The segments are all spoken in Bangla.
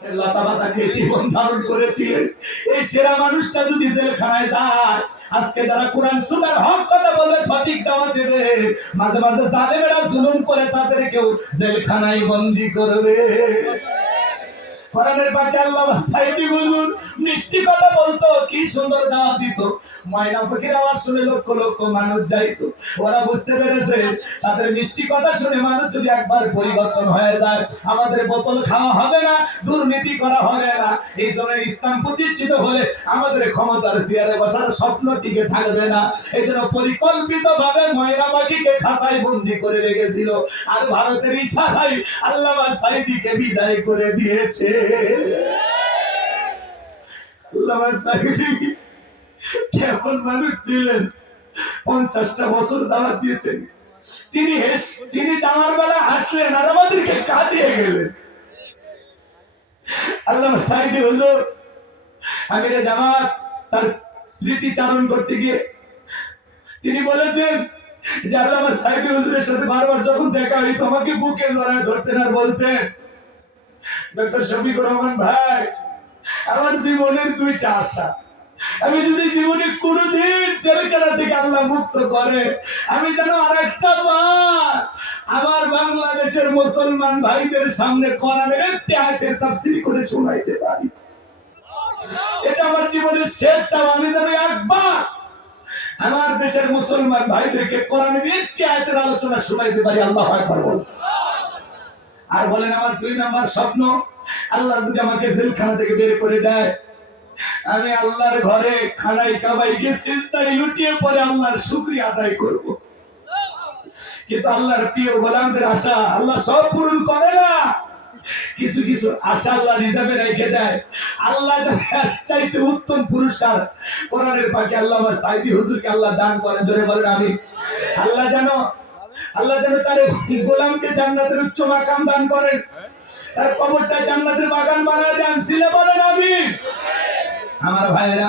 লতাপাতাকে জীবন ধারণ করেছিলেন। এই সেরা মানুষটা যদি জেলখানায় যায়, আজকে যারা কোরআন সুন্নাহর হক কথা বলবে, সঠিক দাওয়াত দেবে, মাঝে মাঝে জালেমেরা জুলুম করে তাদেরকেও জেলখানায় বন্দী করবে। কোরআনের পাকে আল্লামা সাইদি হুজুর মিষ্টি কথা বলতো, কি সুন্দর দাওয়াত দিত। ময়না পাখির আওয়াজ শুনে লক্ষ লক্ষ মানুষ যাইতো। ওরা বুঝতে পেরেছে তাদের মিষ্টি কথা শুনে মানুষ যদি একবার পরিবর্তন হয়ে যায়, আমাদের বোতল খাওয়া হবে না, দুর্নীতি করা হবে না। এই জন্য ইসলাম প্রতিষ্ঠিত হলে আমাদের ক্ষমতার চেয়ারে বসার স্বপ্ন টিকে থাকবে না। এই জন্য পরিকল্পিত ভাবে ময়না পাখিকে খাঁচায় বন্দি করে রেখেছিল, আর ভারতের ইশারায় আল্লামা সাইদিকে বিদায় করে দিয়েছে। আল্লামা সাইদি কেমন মানুষ ছিলেন! 50টা বছর দাওয়াত দিয়েছেন। তিনি যাওয়ার বেলা হাসলেন আর আমাদেরকে কাঁদিয়ে গেলেন। আল্লামা সাইদি হুজুর আমিরে জামাত তার স্মৃতিচারণ করতে গিয়ে তিনি বলেছেন যে আল্লামা সাইদি হুজুরের সাথে বারবার যখন দেখা হইতো আমাকে বুকে জড়ায় ধরতেন আর বলতেন, ডক্টর শফিকুর রহমান ভাই, আমার জীবনের 2টা আশা। আমি যদি জীবনে কোনদিন জেলখানা থেকে আল্লাহ মুক্ত করে, আমি যেন আরেকটা বার আমার বাংলাদেশের মুসলমান ভাইদের সামনে কোরআনের একটি আয়াতের তাফসীর করে শোনাইতে পারি। এটা আমার জীবনের শেষ চাওয়া। আমি যেন একবার আমার দেশের মুসলমান ভাইদেরকে কোরআনের একটি আয়াতের আলোচনা শোনাইতে পারি। আল্লাহু আকবার বলেন। আর বলেন, আমার 2 নাম্বার স্বপ্ন, আল্লাহ যদি আমাকে জেলখানা থেকে বের করে দেয়, আমি আল্লাহর ঘরে খানায় কাবায় গিয়ে সিজদায় লুটিয়ে পড়ে আল্লাহর শুকরিয়া আদায় করব। কিন্তু আল্লাহর প্রিয় গোলামদের আশা আল্লাহ সব পূরণ করে না। কিছু কিছু আশা আল্লাহ রিজার্ভে রেখে দেয়। আল্লাহ চাইতে উত্তম পুরস্কার কোরআনের পাকে আল্লামা সাইদি হুজুরকে আল্লাহ দান করেন। জোরে বলেন আমিন। আল্লাহ যেন তার গোলামকে জান্নাতের উচ্চ মাকাম দান করেন, তার কবরটা জান্নাতের বাগান বানায় দেন। সিলে বলেন আমিন। আমার ভাইয়েরা,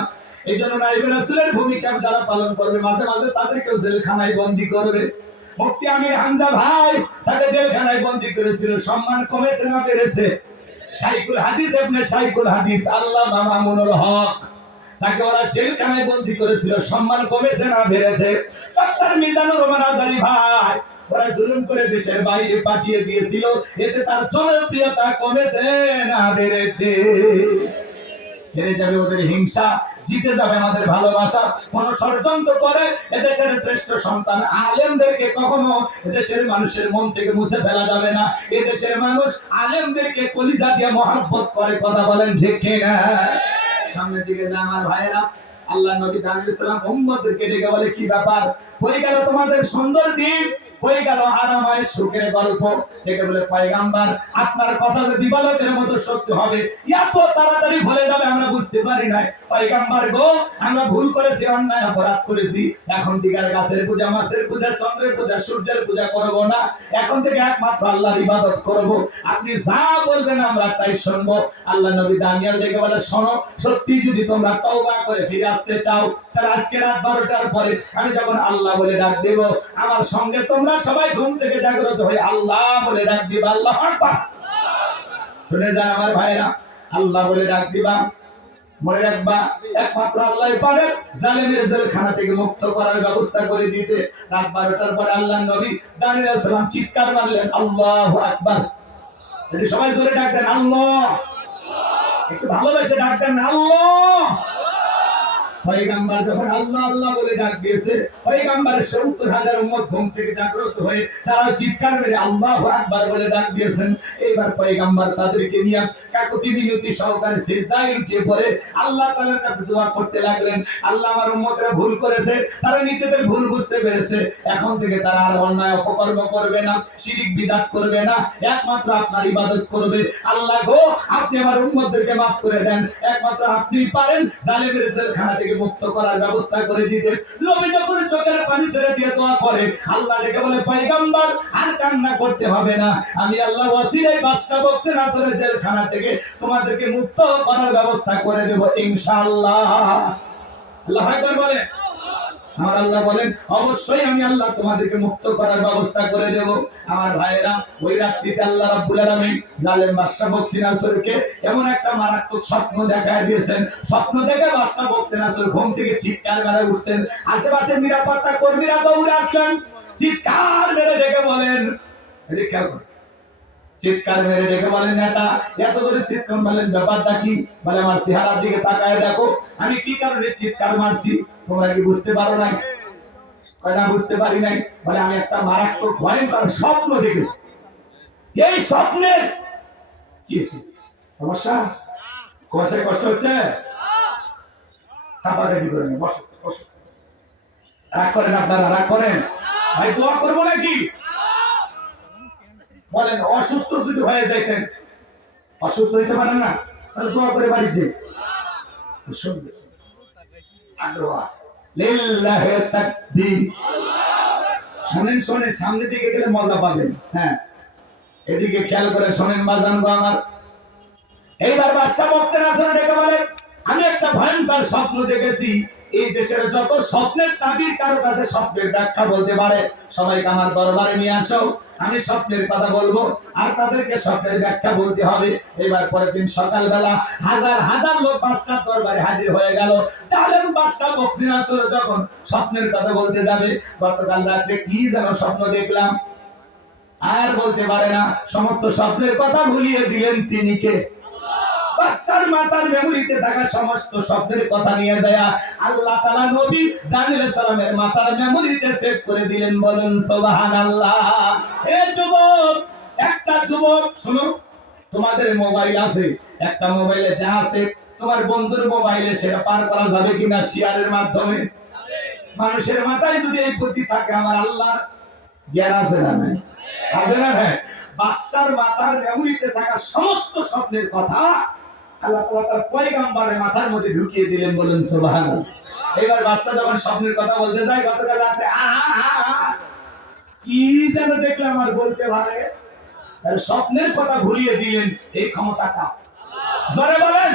এই জন্য নাইবে রাসূলের ভূমিকা যারা পালন করবে, মাঝে মাঝে তাদেরকেও জেলখানায় বন্দী করবে। মুফতি আমির হামজা ভাই তাকে জেলখানায় বন্দী করেছিল, সম্মান কমেছে না বেড়েছে? শাইখুল হাদিস ইবনে শাইখুল হাদিস আল্লামা মামুনুল হক, তাকে ওরা জেলখানায় বন্দী করেছিল, সম্মান কমেছে না বেড়েছে? ডক্টর মিজানুর রহমান আজারি ভাই ওরা জুলুম করে দেশের বাইরে পাঠিয়ে দিয়েছিল, এতে তার জনপ্রিয়তা কমেছে না বেড়েছে? হেরে যাবে ওদের হিংসা, জিতে যাবে আমাদের ভালোবাসা। কোন ষড়যন্ত্র করে এদেশের শ্রেষ্ঠ সন্তান আলেমদেরকে কখনো এদেশের মানুষের মন থেকে মুছে ফেলা যাবে না। এদেশের মানুষ আলেমদেরকে কলিজা দিয়ে মহব্বত করে। কথা বলেন ঠিক কিনা? সামনের দিকে যান আমার ভাইয়েরা। আল্লাহ নবী আলাইহিস সালাম উম্মতদেরকে ডেকে বলে, কি ব্যাপার, হয়ে গেল তোমাদের সুন্দর দিন, হয়ে গেল আরামায় সুখের গল্প। ডেকে বলে, পয়গাম্বার, আপনার কথা যে দিবালোকের মতো সত্য হবে, এত তাড়াতাড়ি ভুলে যাবে আমরা বুঝতে পারি নাই। পয়গাম্বার গো, আমরা ভুল করেছি, অন্যায় অপরাধ করেছি। এখন থেকে আর গাছের পূজা, মাছের পূজা, চন্দ্রের পূজা, সূর্যের পূজা করব না। এখন থেকে একমাত্র আল্লাহর ইবাদত করব। আপনি যা বলবেন আমরা তাই শুনবো। আল্লাহ নবী দানিয়েল ডেকে বলে, শোনো, সত্যি যদি তোমরা তওবা করে ফিরে আসতে চাও, তাহলে আজকে রাত 12টার পরে আমি যখন আল্লাহ বলে ডাক দেব, আমার সঙ্গে তোমরা সবাই ঘুম থেকে জাগ্রত হয়ে আল্লাহ বলে ডাক দিবা। আল্লাহু আকবার। শুনে যান আমার ভাইরা, আল্লাহ বলে ডাক দিবা। মনে রাখবা, একমাত্র আল্লাহই পারে জালেমের জেলখানা থেকে মুক্ত করার ব্যবস্থা করে দিতে। রাত 12টার পরে আল্লাহর নবী দানিয়েল আলাইহিস সালাম চিৎকার মারলেন, আল্লাহু আকবার। যদি সবাই জোরে ডাক দেন আল্লাহ, একটু ভালোবেসে ডাক দেন আল্লাহ। পয়গম্বর যখন আল্লাহ আল্লাহ বলে ডাক দিয়েছে, পয়গম্বরের 70,000 উম্মত ঘুম থেকে জাগ্রত হয়ে তারা চিৎকার মেরে আল্লাহু আকবার বলে ডাক দিয়েছেন। এবার পয়গম্বর তাদেরকে নিয়ে কাকুতি মিনতি সহকারে সিজদায় লুটিয়ে পড়ে আল্লাহ তাআলার কাছে দোয়া করতে লাগলেন, আল্লাহ আমার উম্মতরা ভুল করেছে, তারা নিজেদের ভুল বুঝতে পেরেছে, এখন থেকে তারা আর অন্যায় অপকর্ম করবে না, শিরক বিদআত করবে না, একমাত্র আপনার ইবাদত করবে। আল্লাহ গো, আপনি আমার উম্মতদেরকে maaf করে দেন, একমাত্র আপনিই পারেন জালেমের জেলখানা থেকে মুক্ত করার ব্যবস্থা করে দিতে। নবী যখন চোখের পানি ছেড়ে দিয়ে দোয়া করে, আল্লাহ ডেকে বলে, পয়গম্বর আর কান্না করতে হবে না, আমি আল্লাহ ওয়াসিলায় বাদশা বখতে নাসরের জেলখানা থেকে তোমাদেরকে মুক্ত করার ব্যবস্থা করে দেব ইনশাআল্লাহ। আল্লাহু আকবার বলে। আমার আল্লাহ বলেন অবশ্যই আমি আল্লাহ তোমাদেরকে মুক্ত করার ব্যবস্থা করে দেব। আমার ভাইয়েরা, ওই রাত্রিতে আল্লাহ রাব্বুল আলামিন জালেম বাদশা বকতি নাসরকে এমন একটা মারাত্মক স্বপ্ন দেখায় দিয়েছেন। স্বপ্ন দেখে বাদশা বকতি নাসর ঘুম থেকে চিৎকার মেরে উঠছেন। আশেপাশে নিরাপত্তা কর্মীরা দৌড়ে আসলেন, চিৎকার মেরে ডেকে বলেন, এদিকে খেয়াল করো, চিৎকার মেরে ডেকে বলেন, নেতা এত জোরে চিৎকার মারলেন, ব্যাপারটা কি? বলে আমার চেহারার দিকে তাকায় দেখো, আমি কি কারণে চিৎকার মারছি, তোমরা কি বুঝতে পারো নাই? না, বুঝতে পারি নাই। বলে আমি একটা মারাত্মক ভয়ঙ্কর স্বপ্ন দেখেছি। এই স্বপ্নের কি সমস্যা? কুয়াশায় কষ্ট হচ্ছে? কাঁপাকাটি করে নেই, বসো বসো। রাগ করেন আপনারা, রাগ করেন? ভাই দোয়া করবো নাকি? বলেন অসুস্থ যদি হয়ে যাইতেন, অসুস্থ হইতে পারেন না, তাহলে দোয়া করে বাড়ি যে শুনবে আগ্রহ আছে। লিল্লাহি তাকবীর। শোনেন শোনেন, সামনে দিকে গেলে মজা পাবেন। হ্যাঁ, এদিকে খেয়াল করে শোনেন বাজান গো আমার। এইবার বাদশা বকতে নাসর ডেকে বলে, আমি একটা ভয়ঙ্কর স্বপ্ন দেখেছি। এই দেশের যত স্বপ্নের তাবির কারো কাছে স্বপ্নের ব্যাখ্যা বলতে পারে, সবাইকে আমার দরবারে নিয়ে আসো, আমি স্বপ্নের কথা বলবো আর তাদেরকে স্বপ্নের ব্যাখ্যা বলতে হবে। এবার পরের দিন সকালবেলা হাজার হাজার লোক বাদশার দরবারে হাজির হয়ে গেল। জালেম বাদশা বকতি নাসর যখন স্বপ্নের কথা বলতে যাবে, গতকাল রাতে কি যেন স্বপ্ন দেখলাম আর বলতে পারে না, সমস্ত স্বপ্নের কথা ভুলিয়ে দিলেন তিনি কে? বাদশার মাথার মেমোরিতে থাকা সমস্ত স্বপ্নের কথা নিয়ে যায় আল্লাহ তাআলা নবী দানিয়েল সালামের মাথার মেমোরিতে সেভ করে দিলেন। বলেন সুবহানাল্লাহ। এ যুবক, একটা যুবক শুনো, তোমাদের মোবাইল আছে, একটা মোবাইলে যা আছে তোমার বন্ধুর মোবাইলে সেটা পার করা যাবে কিনা শেয়ারের মাধ্যমে? মানুষের মাথায় যদি এই বুদ্ধি থাকে, আমার আল্লাহ জ্ঞান আছে না নাই? আছে না? হ্যাঁ, বাদশার মাথার মেমোরিতে থাকা সমস্ত স্বপ্নের কথা আল্লাহ তাআলা তার পয়গম্বরের মাথার মধ্যে ঢুকিয়ে দিলেন। বলেন সুবহানাল্লাহ। এবার বাদশা যখন স্বপ্নের কথা বলতে যায়, গতকাল রাতে কি যেন দেখলাম আর বলতে পারে, স্বপ্নের কথা ভুলিয়ে দিলেন। এই ক্ষমতা কার? জোরে বলেন।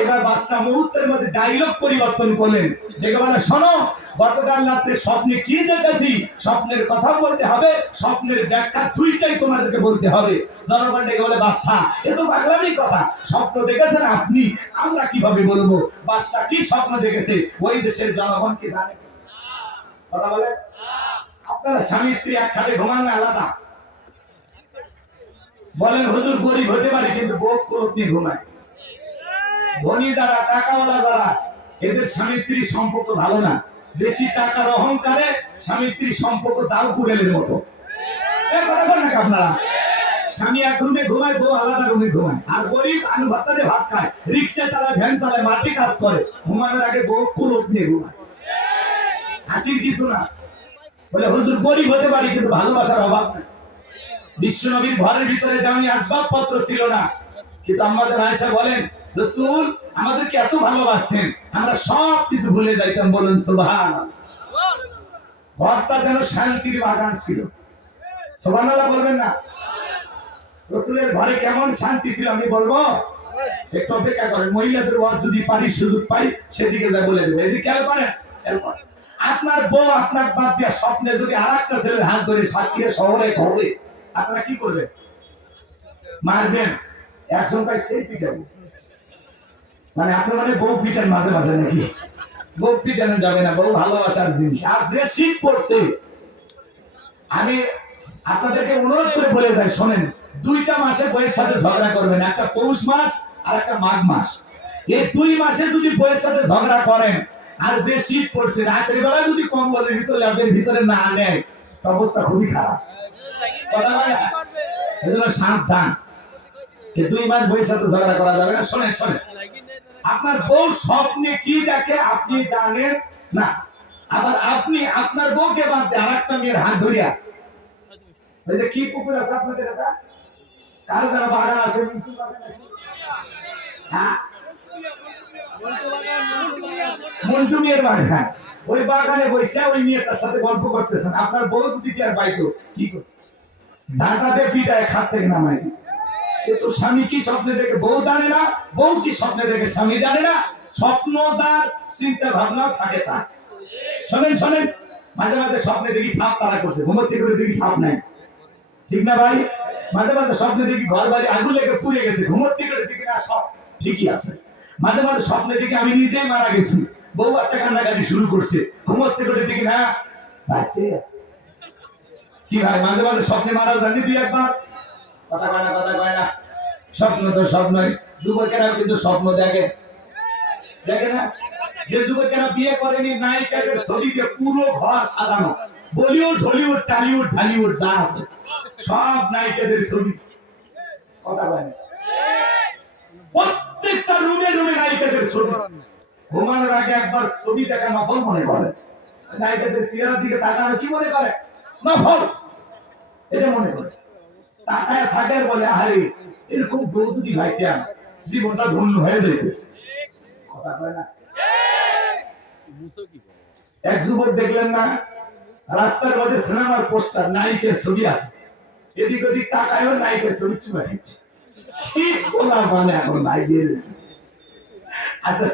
এবার বাদশা মুহূর্তের মধ্যে ডায়লগ পরিবর্তন করলেন, দেখে বলে, শোনো, গতকাল রাতে স্বপ্নে কি দেখেছি, স্বপ্নের কথা বলতে হবে, স্বপ্নের ব্যাখ্যা তুই চাই তোমাদেরকে বলতে হবে। জনগণ ডেকে বলে, বাদশা এ তো পাগলামি কথা, স্বপ্ন দেখেছেন আপনি, আমরা কিভাবে বলবো? বাদশা কি স্বপ্ন দেখেছে ওই দেশের জনগণ কি জানে? কথা বলে। আপনারা স্বামী স্ত্রী এক খাটে ঘুমান না আলাদা? বলেন হুজুর গরিব হতে পারি কিন্তু বউ ক্রোধ নিয়ে ঘুমায়। ধনী যারা, টাকাওয়ালা যারা, এদের স্বামী স্ত্রীর সম্পর্ক ভালো না। বেশি টাকার অহংকারে স্বামী স্ত্রীর সম্পর্ক দাও কুড়েলের মতো। কথা বলেন নাকি আপনারা? স্বামী এক রুমে ঘুমায়, বউ আলাদা রুমে ঘুমায়। আর গরিব আলু ভাতা দিয়ে ভাত খায়, রিক্সা চালায়, ভ্যান চালায়, মাটি কাজ করে, ঘুমানোর আগে বউ কুলোপ নিয়ে ঘুমায়। হাসির কিছু না। বলে হুজুর গরিব হতে পারি কিন্তু ভালোবাসার অভাব নাই। বিশ্বনবীর ঘরের ভিতরে দামি আসবাবপত্র ছিল না, কিন্তু আম্মা জান আয়েশা বলেন, রাসূল আমাদেরকে এত ভালোবাসতেন, আমরা সব কিছু ভুলে যাইতাম। বলেন সুবহানাল্লাহ। ঘরটা যেন শান্তির বাগান ছিল। সুবহানাল্লাহ বলবেন না? রাসূলের ঘরে কেমন শান্তি ছিল আমি বলবো? একটু অপেক্ষা করেন, মহিলাদের ওয়াজ যদি পারি, সুযোগ পাই, সেদিকে যা বলে দেবো। এদিকে খেয়াল করেন, খেয়াল করেন। আপনার বউ আপনার বাদ দিয়া স্বপ্নে যদি আরেকটা ছেলের হাত ধরে সাতক্ষীরা শহরে ঘরে, আপনারা কি করবেন? মারবেন? একজন পাই সেই পিটাবো। মানে আপনি মানে বউ পিটান মাঝে মাঝে নাকি? বউ পিটানো যাবে না, বউ ভালোবাসার জিনিস। আর যে শীত পড়ছে, আমি আপনাদেরকে অনুরোধ করে বলে যাই, শোনেন, দুইটা মাসে বইয়ের সাথে ঝগড়া করবেন, একটা পৌষ মাস আর একটা মাঘ মাস। এই 2 মাসে যদি বইয়ের সাথে ঝগড়া করেন, আর যে শীত পড়ছে, রাতের বেলা যদি কম্বলের ভিতরে ল্যাপের ভিতরে না নেয়, তো অবস্থা খুবই খারাপ। কথা বলে এজন্য সাবধান। এই 2 মাস বইয়ের সাথে ঝগড়া করা যাবে না। শোনেন শোনেন, আপনার বউ স্বপ্নে কি দেখে আপনি জানেন না, আবার আপনি আপনার বউকে বাদ দিয়ে আরেকটা মেয়ের হাত ধরিয়া, ওই যে কি পুকুর আছে আপনাদের এটা, কার যেন বাগান আছে, হ্যাঁ মন্টু মেয়ের বাগান, ওই বাগানে বসে ওই মেয়েটার সাথে গল্প করতেছেন। আপনার বউ যদি কি আর পাইতো কি করতো? ঝাঁটাতে পিটায় খাট থেকে নামাই দিচ্ছে। কিন্তু স্বামী কি স্বপ্নে দেখে বউ জানে না, বউ কি স্বপ্নে দেখে স্বামী জানে না। স্বপ্ন যার, চিন্তা ভাবনা থাকে তার। শোনেন শোনেন, মাঝে মাঝে স্বপ্নে দেখি সাপ তারা করছে, ঘুমোতে করে দেখি সাপ নাই, ঠিক না ভাই? মাঝে মাঝে স্বপ্নে দেখি ঘর বাড়ি আগুন লেগে পুড়ে গেছে, ঘুমোতে করে দেখি না সব ঠিকই আছে। মাঝে মাঝে স্বপ্নে দেখি আমি নিজেই মারা গেছি, বউ বাচ্চা কান্নাকাটি শুরু করছে, ঘুমোতে করে দেখি না বাঁচে আছে। কি ভাই মাঝে মাঝে স্বপ্নে মারা যাননি তুই একবার? কথা কয় না, কথা কয় না। স্বপ্ন তো স্বপ্নই, যুবকেরাও কিন্তু স্বপ্ন দেখে, দেখে না? যে যুবকেরা বিয়ে করেনি নায়িকাদের ছবিতে পুরো ঘর সাজানো, বলিউড হলিউড টলিউড ঢালিউড যা আছে সব নায়িকাদের ছবি। কথা কয় না, প্রত্যেকটা রুমে রুমে নায়িকাদের ছবি। ঘুমানোর আগে একবার ছবি দেখা নফল মনে করে, নায়িকাদের চেহারার দিকে তাকানো কি মনে করে? নফল, এটা মনে করে। তাকায় থাকে বলে আরে এরকম বউ যদি ভাইতাম জীবনটা ধন্য হয়ে যেত। কথা কয় না। এক যুবক দেখলেন না রাস্তার মধ্যে সিনেমার পোস্টার, নায়িকের ছবি আছে, এদিক ওদিক তাকায়ও নায়িকের ছবি চুমা খাচ্ছে। কি খোলা মানে এখন নায়িকের। আচ্ছা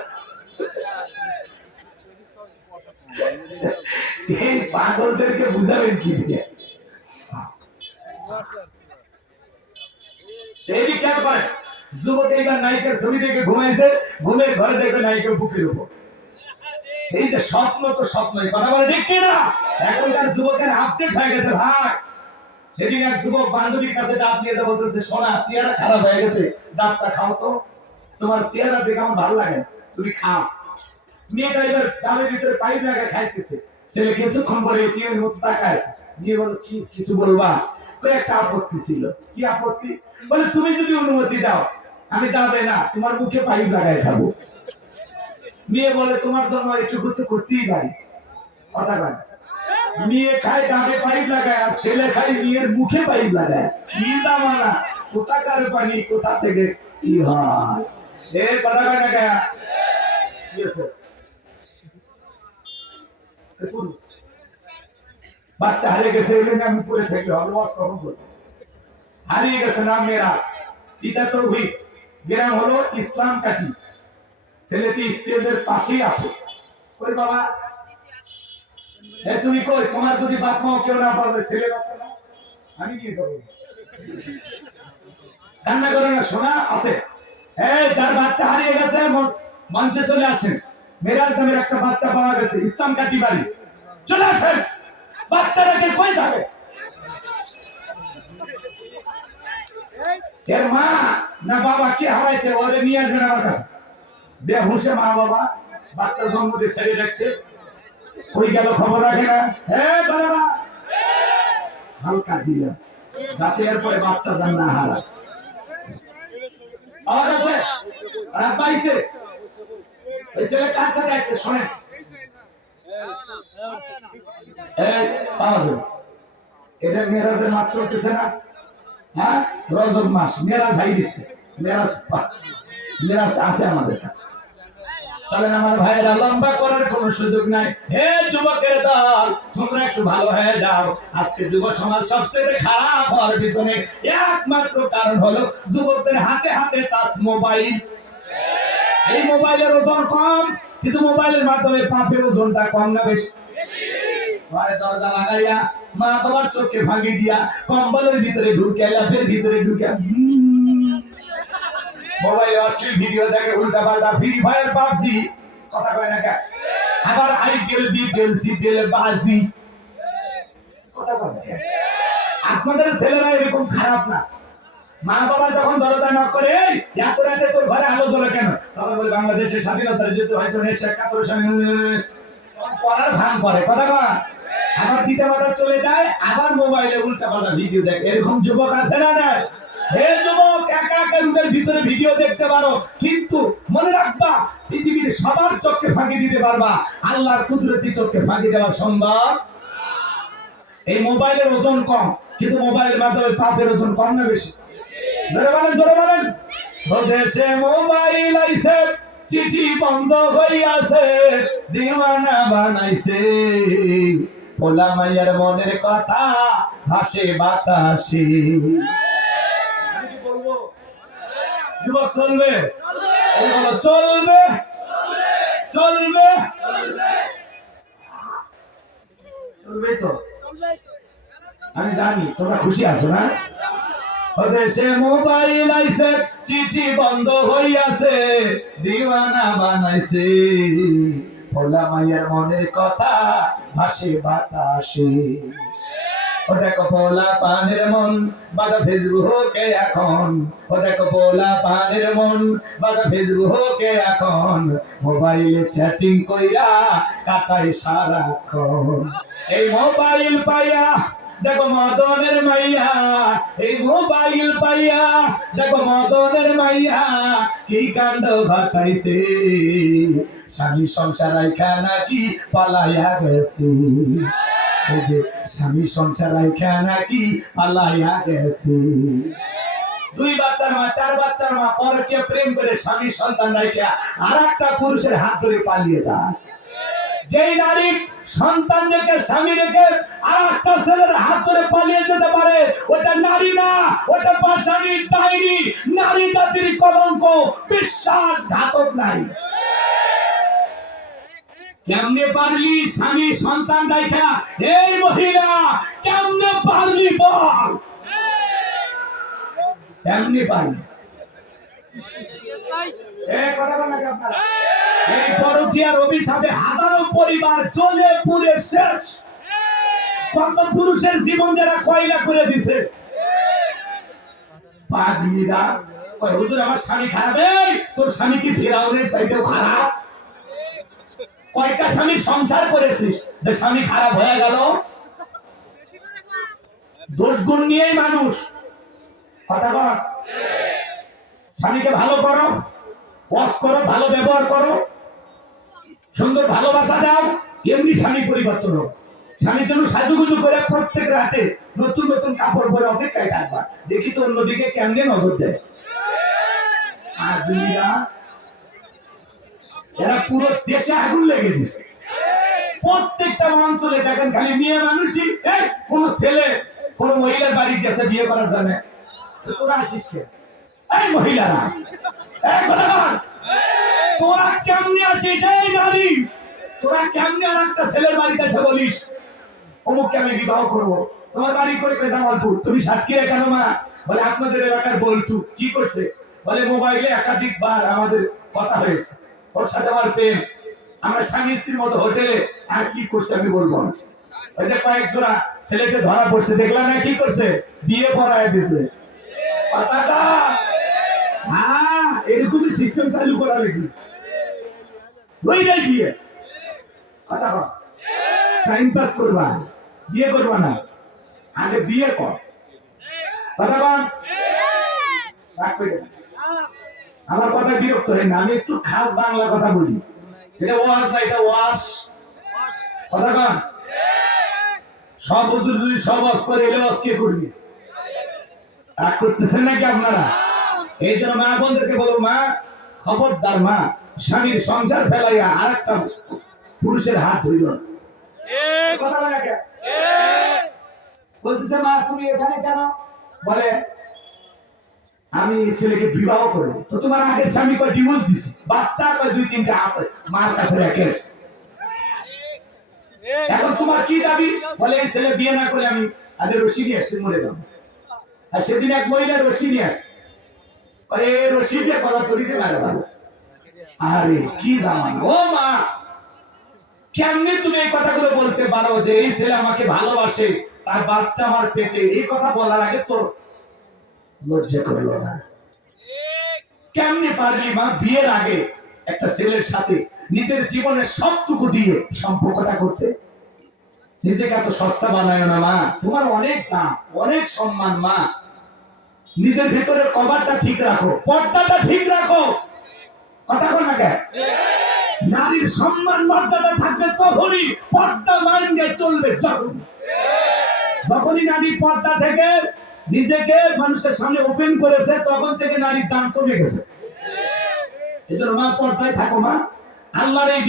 এই পাগলদেরকে বুঝাবেন কি দিয়ে? যুবক এইবার নায়িকার ছবি দেখে ঘুমাইছে, ঘুমের ঘরে দেখবে নায়িকার বুকের উপর। এই যে স্বপ্ন তো স্বপ্নই, কথা বলে ঠিক কিনা? এখনকার যুবকের আপডেট হয়ে গেছে ভাই। সেদিন এক যুবক বান্ধবীর কাছে ডাব নিয়ে যা বলতেছে, সোনা চেহারা খারাপ হয়ে গেছে, ডাবটা খাও তো, তোমার চেহারা দেখে আমার ভালো লাগে, তুমি খাও। মেয়েটা এবার ডাবের ভিতরে পাইপ লাগা খাইতেছে, ছেলে কিছুক্ষণ পরে এটিএমের মতো তাকায় আছে, নিয়ে বলো কি কিছু বলবা? একটা আপত্তি ছিল। কি আপত্তি? বলে তুমি যদি অনুমতি দাও আমি ডাবে না তোমার মুখে পাইপ লাগাই খাবো। মেয়ে বলে তোমার জন্য একটু তো করতেই পারি। কথা বলে মেয়ে খায় ডাবে পাইপ লাগায়, আর ছেলে খায় মেয়ের মুখে পাইপ লাগায়। নিদা মানা কোথাকার পানি কোথা থেকে কি হয়? এ কথা কয় না গায়া বাচ্চা হারিয়ে গেছে, আমি পড়ে থাকলে হবে, কখন চলবে? হারিয়ে গেছে নাম মেরাজ, পিতা তৌহিদ, গ্রাম হলো ইসলাম কাটি। ছেলেটি স্টেজের পাশেই আসে, কই বাবা তুমি কই? তোমার যদি বাপ মাও কেউ না পারবে ছেলে আমি কি করবো? রান্না করে না শোনা আছে। যার বাচ্চা হারিয়ে গেছে মঞ্চে চলে আসেন। মেরাজ নামের একটা বাচ্চা পাওয়া গেছে, ইসলাম কাটি বাড়ি, চলে আসেন। বাচ্চাটাকে কই থাকে? এর মা না বাবা কে হারাইছে, ওরে নিয়ে আসবেন আমার কাছে। বেহুশে মা বাবা বাচ্চা জন্ম দিয়ে ছেড়ে রাখছে, কই গেল খবর রাখে না। বাবা হালকা দিলাম যাতে এরপরে বাচ্চা যান না হারায়। আর আছে আর পাইছে এই ছেলে কার সাথে আসছে শোনেন। এটা মেরাজের মাছ চলতেছে না? হ্যাঁ, রজব মাস, মেরাজ হাই দিছে, মেরাজ আছে আমাদের কাছে। চলেন আমার ভাইয়েরা, লম্বা করার কোন সুযোগ নাই। হে যুবকের দল, তোমরা একটু ভালো হয়ে যাও। আজকে যুব সমাজ সবচেয়ে খারাপ হওয়ার পিছনে একমাত্র কারণ হলো যুবকদের হাতে হাতে টাচ মোবাইল। এই মোবাইলের ওজন কম, কিন্তু মোবাইলের মাধ্যমে পাপের ওজনটা কম না বেশি? ঘরে দরজা লাগাইয়া মা বাবার চোখে ভাঙি দিয়া কম্বলের ভিতরে ঢুকে লাফের ভিতরে ঢুকে মোবাইলে অশ্লীল ভিডিও দেখে, উল্টা পাল্টা ফ্রি ফায়ার পাবজি, কথা কয় না কেন? আবার আইপিএল বিপিএল সিপিএল বাজি, কথা কয় না কেন? আপনাদের ছেলেরা এরকম খারাপ না। মা বাবা যখন দরজা নক করে এত রাতে তোর ঘরে আলো জ্বলে কেন, তখন বলে বাংলাদেশের স্বাধীনতার যুদ্ধ হয়েছে 1971 সালে, পড়ার ভান করে, কথা কয়। আবার পিতা মাতা চলে যায়, আবার মোবাইলে উল্টা পাল্টা ভিডিও দেখে। এরকম যুবক আছে না? না। হে যুবক, একা একা রুমের ভিতরে ভিডিও দেখতে পারো, কিন্তু মনে রাখবা পৃথিবীর সবার চোখকে ফাঁকি দিতে পারবা, আল্লাহর কুদরতি চোখকে ফাঁকি দেওয়া সম্ভব। এই মোবাইলের ওজন কম, কিন্তু মোবাইলের মাধ্যমে পাপের ওজন কম না বেশি? জোরে বলেন, জোরে বলেন। দেশে মোবাইল আইছে, চিঠি বন্ধ হইয়াছে, দিওয়ানা বানাইছে, পোলা মাইয়ার মনের কথা ভাসে বাতাসে। যুবক চলবে, চলবে, চলবে। চলবে তো? আমি জানি তোমরা খুশি আছো না? দেশে মোবাইল আইছে, চিঠি বন্ধ হইয়াছে, দিওয়ানা বানাইছে, ভোলা মায়ের মনের কথা ভাসে বাতাসে। ও দেখো ভোলা পানের মন বাদা ফেসবুকে এখন, ও দেখো ভোলা পানের মন বাদা ফেসবুকে এখন, মোবাইলে চ্যাটিং কইরা কাটাই সারাক্ষণ। এই মোবাইল পাইয়া দেখো মদনের মাইয়া, এই মোবাইল পাইয়া দেখো মদনের মাইয়া কি কাণ্ড ঘটাইছে, স্বামী সংসার রাইখা নাকি পালাইয়া গেছে। এই যে স্বামী সংসার রাইখা নাকি পালাইয়া গেছে। 2 বাচ্চার মা 4 বাচ্চার মা পরকীয়া প্রেম করে স্বামী সন্তান রাইখা আরেকটা পুরুষের হাত ধরে পালিয়ে যায়। যেই নারী সন্তান রেখে স্বামী রেখে আর একটা ছেলের হাত ধরে পালিয়ে যেতে পারে, ওটা নারী না, ওটা পাশানি ডাইনি, নারী জাতির কলঙ্ক, বিশ্বাসঘাতক নাই। কেমনে পারলি স্বামী সন্তান রাখা? এই মহিলা কেমনে পারলি বল? কেমনে পারলি? কথা বল না আপনারা। এই পরকীয়ার অভিশাপে হাজারো পরিবার জ্বলে পুড়ে শেষ। কত পুরুষের জীবন যারা কয়লা করে দিছে। পাগলিরা কয় হুজুর আমার স্বামী খারাপ। এই তোর স্বামী কি ফিরাউনের চাইতেও খারাপ? কয়টা স্বামী সংসার করেছিস যে স্বামী খারাপ হয়ে গেল? দোষ গুণ নিয়েই মানুষ। কথা বল। স্বামীকে ভালো করো, ওয়াশ করো, ভালো ব্যবহার করো, সুন্দর ভালোবাসা দাও, এমনি স্বামী পরিবর্তন হোক। স্বামীর জন্য সাজুগুজু করে প্রত্যেক রাতে নতুন নতুন কাপড় পরে অপেক্ষায় থাকবা, দেখি তো অন্যদিকে কেমনে নজর দেয়। আর দুনিয়া এরা পুরো দেশে আগুন লেগে দিছে। প্রত্যেকটা অঞ্চলে দেখেন খালি মেয়ে মানুষই। কোন ছেলে কোন মহিলার বাড়ি গেছে বিয়ে করার জন্য, তোরা আসিস কে? এই মহিলারা তোরা কেমনে আসিস? এই নারী তোরা কেমনে আর একটা ছেলের বাড়িতে এসে বলিস অমুককে আমি বিবাহ করবো? তোমার বাড়ি করে জামালপুর, তুমি সাতক্ষীরা কেন মা? বলে আপনাদের এলাকার বল্টু কি করছে? বলে মোবাইলে একাধিকবার আমাদের কথা হয়েছে, ওর সাথে আমার প্রেম, আমরা স্বামী স্ত্রীর মতো হোটেলে। আর কি করছে আমি বলবো না। ওই যে কয়েক জোড়া ছেলেকে ধরা পড়ছে, দেখলাম না কি করছে? বিয়ে পড়ায় দিছে। হ্যাঁ, এরকমই সিস্টেম চালু করা লাগবে। দুইটাই বিয়ে। কথা বল। টাইম পাস করবা, বিয়ে করবা না, আগে বিয়ে কর। কথা বল। আমার কথা বিরক্ত হয় না, আমি একটু খাস বাংলা কথা বলি। এটা ওয়াজ না, এটা ওয়াশ। কথা বল। সব হুজুর যদি সব ওয়াজ করে এলে ওয়াজ কে করবি? রাগ করতেছেন নাকি আপনারা? এই জন্য মা বোনদেরকে বলবো, মা খবরদার, মা স্বামীর সংসার ফেলাইয়া আর একটা পুরুষের হাত ধরিল না। কথা বলে কে? বলতেছে মা তুমি এখানে কেন? বলে আমি ছেলেকে বিবাহ করবো। তো তোমার আগের স্বামী কয় ডিভোর্স দিছি, বাচ্চা কয় 2-3টা আছে, মার কাছে রেখে। এখন তোমার কি দাবি? বলে এই ছেলে বিয়ে না করে আমি আগে রশি নিয়ে আসছি, মরে যাবো। আর সেদিন এক মহিলা রশি নিয়ে আসছে, বলে রশি দিয়ে গলা তরিতে মারে ভালো। আরে কি জামানা! ও মা কেমনে তুমি এই কথাগুলো বলতে পারো যে এই ছেলে আমাকে ভালোবাসে, তার বাচ্চা আমার পেটে? এই কথা বলার আগে তোর লজ্জা করলো না? কেমনে পারলি মা বিয়ের আগে একটা ছেলের সাথে নিজের জীবনের সবটুকু দিয়ে সম্পর্কটা করতে? নিজেকে এত সস্তা বানায় না মা, তোমার অনেক দাম, অনেক সম্মান। মা নিজের ভিতরের কভারটা ঠিক রাখো, পর্দাটা ঠিক রাখো। কথা বল না কেন? নারীর সম্মান মর্যাদা থাকবে তখনই পর্দা মাইন্ডে চলবে। যখনই নারী পর্দা থেকে নিজেকে মানুষের সামনে ওপেন করেছে, তখন থেকে নারীর দাম কমে গেছে। এজন্য মা পর্দায় থাকো মা। আল্লাহর এই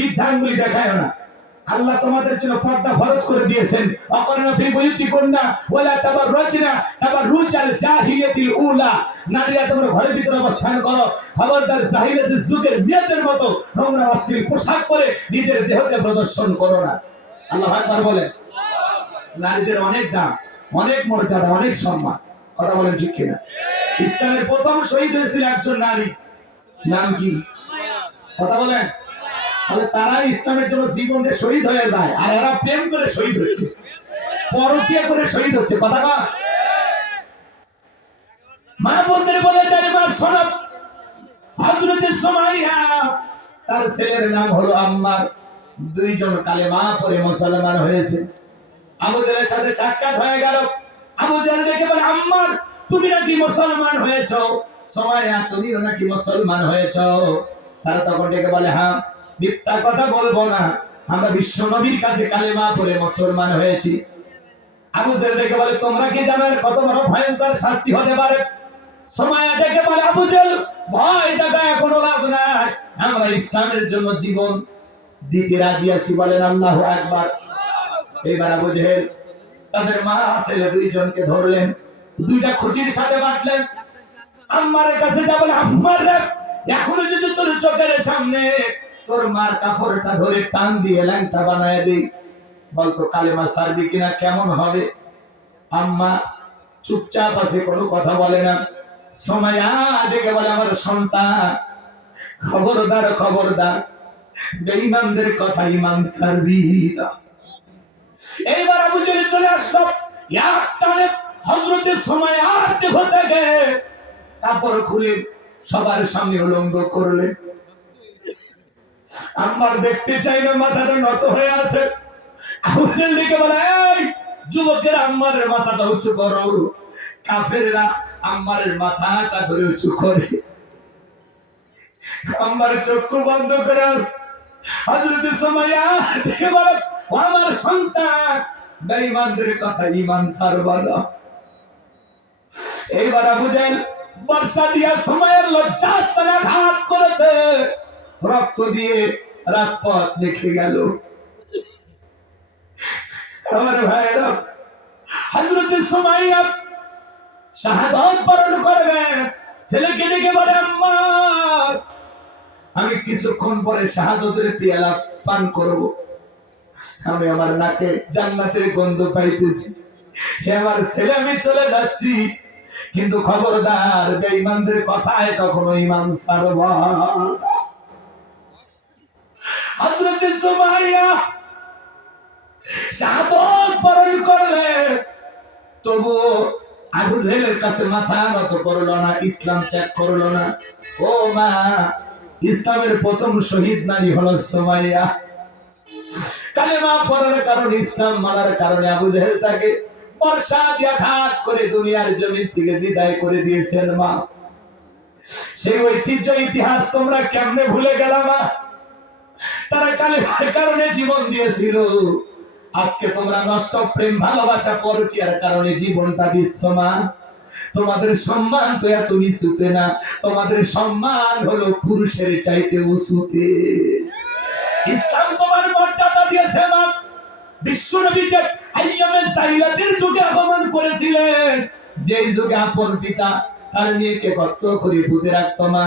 বিধানগুলি দেখায় না। আল্লাহ তোমাদের জন্য পর্দা ফরজ করে দিয়েছেন। অকরনা ফি বুয়ুতিকুন্না ওয়ালা তাবাররাজনা তাবাররুজাল জাহিলিয়াতিল উলা। নারীরা তোমরা ঘরের ভিতরে অবস্থান করো, খবরদার জাহিলিয়াতের যুগের মেয়েদের মতো নোংরা অশ্লীল পোশাক পরে নিজের দেহকে প্রদর্শন করো না। আল্লাহু আকবার বলে। নারীদের অনেক দাম, অনেক মর্যাদা, অনেক সম্মান। কথা বলেন ঠিক কিনা? ইসলামের প্রথম শহীদ হয়েছিল একজন নারী, নাম কি? কথা বলেন। তাহলে তারা ইসলামের জন্য জীবন দিয়ে শহীদ হয়ে যায়, আর এরা প্রেম করে শহীদ হচ্ছে, পরকীয়া করে শহীদ হচ্ছে। কথা বল। মা বন্ধুরে বলে জানি মা শোনো, হযরত সুমাইয়া তার ছেলের নাম হলো আম্মার, দুইজন কালেমা পড়ে মুসলমান হয়েছে। আবু জাহেলের সাথে সাক্ষাৎ হয়ে গেল। আবু জাহেল ডেকে বলে, আম্মার তুমি নাকি মুসলমান হয়েছো? সুমাইয়া তুমিও নাকি মুসলমান হয়েছো? তারা তখন ডেকে বলে, হ্যাঁ, মিথ্যা কথা বলবো না, আমরা বিশ্ব নবীর কাছে কালেমা পড়ে মুসলমান হয়েছি। আবু জাহেল ডেকে বলে, তোমরা কি জানো এর কত বড় ভয়ঙ্কর শাস্তি হতে পারে? সুমাইয়া ডেকে বলে, আবু জাহেল ভয় দেখায় কোনো লাভ নাই, আমরা ইসলামের জন্য জীবন দিতে রাজি আছি। বলেন আল্লাহু আকবার। এবার আবু জাহেল তাদের মা ছেলে দুইজনকে ধরলেন, দুইটা খুঁটির সাথে বাঁধলেন। আম্মারের কাছে যাবেন, আম্মার রে, এখনো যদি তোর চোখের সামনে তোর মার কাপড়টা ধরে টান দিয়ে ল্যাংটা বানায় দেই, বলতো কালেমা ছাড়বি কিনা, কেমন হবে? আম্মা চুপচাপ আছে, কোনো কথা বলে না। সুমাইয়া ডেকে বলে, আমার সন্তান, খবরদার খবরদার, বেঈমানদের কথা ঈমান ছাড়বি না। এইবার আবু জাহেল চলে আসলো, এক টানে হযরত সুমাইয়ার দেহ থেকে কাপড় খুলে সবার সামনে উলঙ্গ করলেন। আম্মার দেখতে চাই না, মাথাটা নত হয়ে আছে। আবু জাহেল ডেকে বলে, এই যুবকেরা, আম্মারের মাথাটা উঁচু করো। কাফেররা আম্মারের মাথাটা ধরে উঁচু করে। আম্মার চক্ষু বন্ধ করে আছে। হযরত সুমাইয়া ডেকে বলে, ও আমার সন্তান, বেঈমানদের কথা ঈমান ছাড়বা না। এইবার আবু জাহেল বর্ষা দিয়া সুমাইয়ার লজ্জাস্থানে আঘাত করেছে, রক্ত দিয়ে রাজপথ লিখে গেল। আমার ভাইয়েরা, হযরত সুমাইয়া শাহাদাত বরণ করবেন। ছেলেকে ডেকে বলে, আম্মা, আমি কিছুক্ষণ পরে শাহাদাতের পেয়ালা পান করব, আমি আমার নাকে জান্নাতের গন্ধ পাইতেছি। হে আমার ছেলে, আমি চলে যাচ্ছি, কিন্তু খবরদার বেঈমানদের কথায় কখনো ঈমান ছাড়বা না। হযরত সুমাইয়া শাহাদাত বরণ করলেন, তবুও আবু জাহেলের কাছে মাথা নত করলো না, ইসলাম ত্যাগ করলো না। ও মা, ইসলামের প্রথম শহীদ নারী হলো সুমাইয়া। কালেমা পড়ার কারণে, ইসলাম মানার কারণে আবু জাহেল তাকে বর্ষা দিয়ে আঘাত করে দুনিয়ার জমিন থেকে বিদায় করে দিয়েছেন। মা, সেই ঐতিহ্য ইতিহাস তোমরা কেমনে ভুলে গেলা? মা, তারা কালেমার কারণে জীবন দিয়েছিল, আজকে তোমরা নষ্ট প্রেম ভালোবাসা পরকীয়ার কারণে জীবনটা দিচ্ছ। মা, তোমাদের সম্মান তো এত নিচুতে না, তোমাদের সম্মান হলো পুরুষের চাইতে উঁচুতে। ইসলাম তোমার মর্যাদা দিয়েছে। মা, বিশ্বনবী যে আইয়ামে জাহিলিয়াতের যুগে আগমন করেছিলেন, যেই যুগে আপন পিতা তার মেয়েকে গর্ত করে পুঁতে রাখত, মা,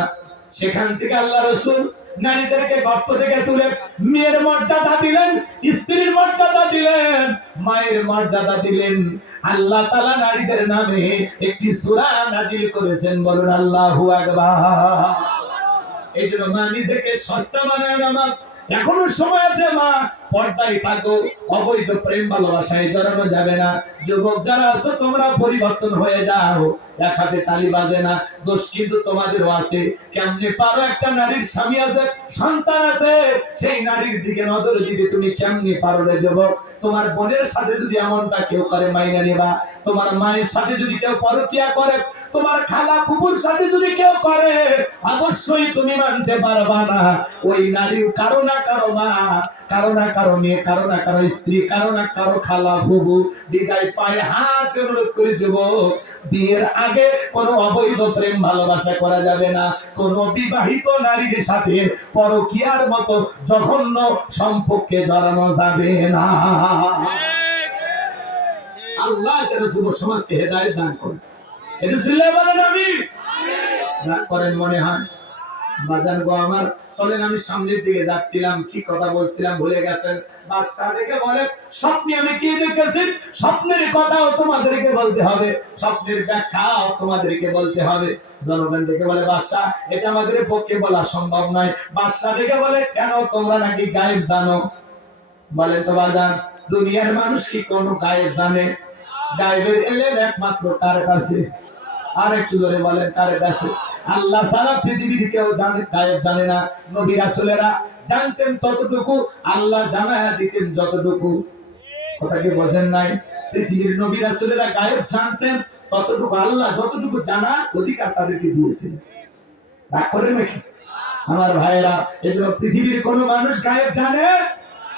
সেখান থেকে আল্লাহ রাসূল নারীদেরকে গর্ত থেকে তুলে মেয়ের মর্যাদা দিলেন, স্ত্রীর মর্যাদা দিলেন, মায়ের মর্যাদা দিলেন। আল্লাহ তাআলা নারীদের নামে একটি সূরা নাজিল করেছেন। বলুন আল্লাহু আকবার। এইজন্য মা, নিজেকে সস্তা বানায় না। মা, এখনো সময় আছে। মা, পর্দায় থাকো, অবৈধ প্রেম ভালোবাসায় জড়ানো যাবে না। যুবক যারা আছো, তোমরা পরিবর্তন হয়ে যাও। এক হাতে তালি বাজে না, দোষ কিন্তু তোমাদেরও আছে। কেমনে পারো? একটা নারীর স্বামী আছে, সন্তান আছে, সেই নারীর দিকে নজর দিতে তুমি কেমনে পারো রে যুবক? তোমার বোনের সাথে যদি এমনটা কেউ করে, মাইনা নিবা। তোমার মায়ের সাথে যদি কেউ পরকীয়া করে, তোমার খালা ফুফুর সাথে যদি কেউ করে, অবশ্যই তুমি মানতে পারবা না। ওই নারী কারো না কারো মা, কারো না কারো মেয়ে, কারো না কারো স্ত্রী, কারো না কারো খালা ফুফু। বিদায় পায়ে হাত অনুরোধ করে যুবক, বিয়ের আগে কোনো অবৈধ প্রেম ভালোবাসা করা যাবে না। কোনো বিবাহিত নারীর সাথে পরকীয়ার মতো জঘন্য সম্পর্কে জড়ানো যাবে না। আল্লাহ যেন যুব সমাজকে হেদায়েত দান করেন। এটা শুনলে বলেন আমিন। দান করেন, মনে হয় বাজান গো আমার, চলেন আমি সামনের দিকে যাচ্ছিলাম, কি কথা বলছিলাম ভুলে গেছেন। বাদশা ডেকে বলে, স্বপ্নে আমি কি দেখেছি, স্বপ্নের কথাও তোমাদেরকে বলতে হবে, স্বপ্নের ব্যাখ্যাও তোমাদেরকে বলতে হবে। জনগণ ডেকে বলে, বাদশা এটা আমাদের পক্ষে বলা সম্ভব নয়। বাদশা ডেকে বলে, কেন, তোমরা নাকি গায়েব জানো? বলেন তো বাজান, দুনিয়ার মানুষ কি কোনো গায়েব জানে? গায়েবের এলেম একমাত্র কার কাছে? আর একটু জোরে বলেন, কার কাছে? আল্লাহ সারা পৃথিবীর কেউ জানে গায়েব জানে না। নবী রাসূলেরা জানতেন ততটুকু, আল্লাহ জানায়া দিতেন যতটুকু। কথা কি বোঝেন নাই? পৃথিবীর নবী রাসূলেরা গায়েব জানতেন ততটুকু, আল্লাহ যতটুকু জানার অধিকার তাদেরকে দিয়েছেন। রাগ করেন নাকি আমার ভাইয়েরা? এজন্য পৃথিবীর কোন মানুষ গায়েব জানে?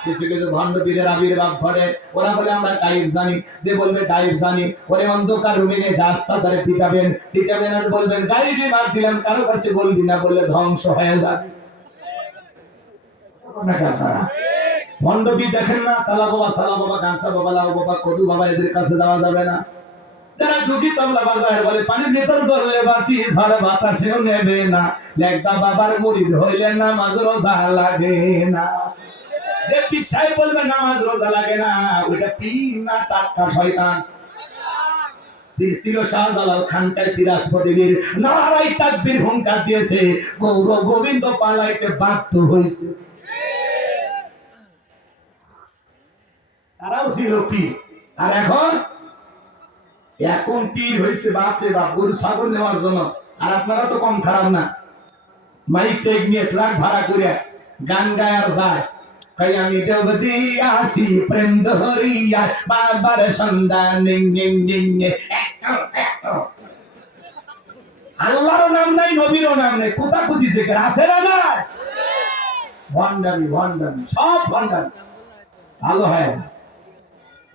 কিছু কিছু ভণ্ড পীরের আবির্ভাব ঘটে, ওরা বলে আমরা গায়েব জানি। যে বলবে গায়েব জানি, ওরে অন্ধকার রুমে নিয়ে যাচ্ছা তারে পিটাবেন, পিটাবেন আর বলবেন গায়েবই বাদ দিলাম, কারো কাছে বলবি না, বললে ধ্বংস হয়ে যাবে। ভণ্ড পীর দেখেন না, তালা বাবা, সালা বাবা, গাঁছা বাবা, লাউ বাবা, কদু বাবা, এদের কাছে যাওয়া যাবে না। যারা দুটি তবলা বাজায় বলে পানির ভেতর জ্বলে বাতি ঝড় বাতাসেও নেবে না, লেখটা বাবার মুরিদ হইলে নামাজ রোজা লাগে না। যে পিসাই বলবে নামাজ রোজা লাগে না, ওইটা পীর না টাটকা শয়তান। পীর ছিল শাহজালাল খানকায় পিরাজপতিবীর, নারাই তাকবীর হুঙ্কার দিয়েছে, গৌর গোবিন্দ পালাইতে বাধ্য হয়েছে। তারাও ছিল পীর। আর এখন পীর হয়েছে বাপরে বাপ, গরু ছাগল নেওয়ার জন্য। আর আপনারা তো কম খারাপ না, মাইক টাইক নিয়ে ট্রাক ভাড়া করে গান গায় আর যায়, কই আমি ডুব দিয়াছি প্রেম ধরিয়া বাবার সন্ধান, আল্লাহর নাম নাই, নবীরও নাম নাই, কোথাকুতি জিকির আছে না? না, ভণ্ডামি ভণ্ডামি, সব ভণ্ডামি। ভালো হয়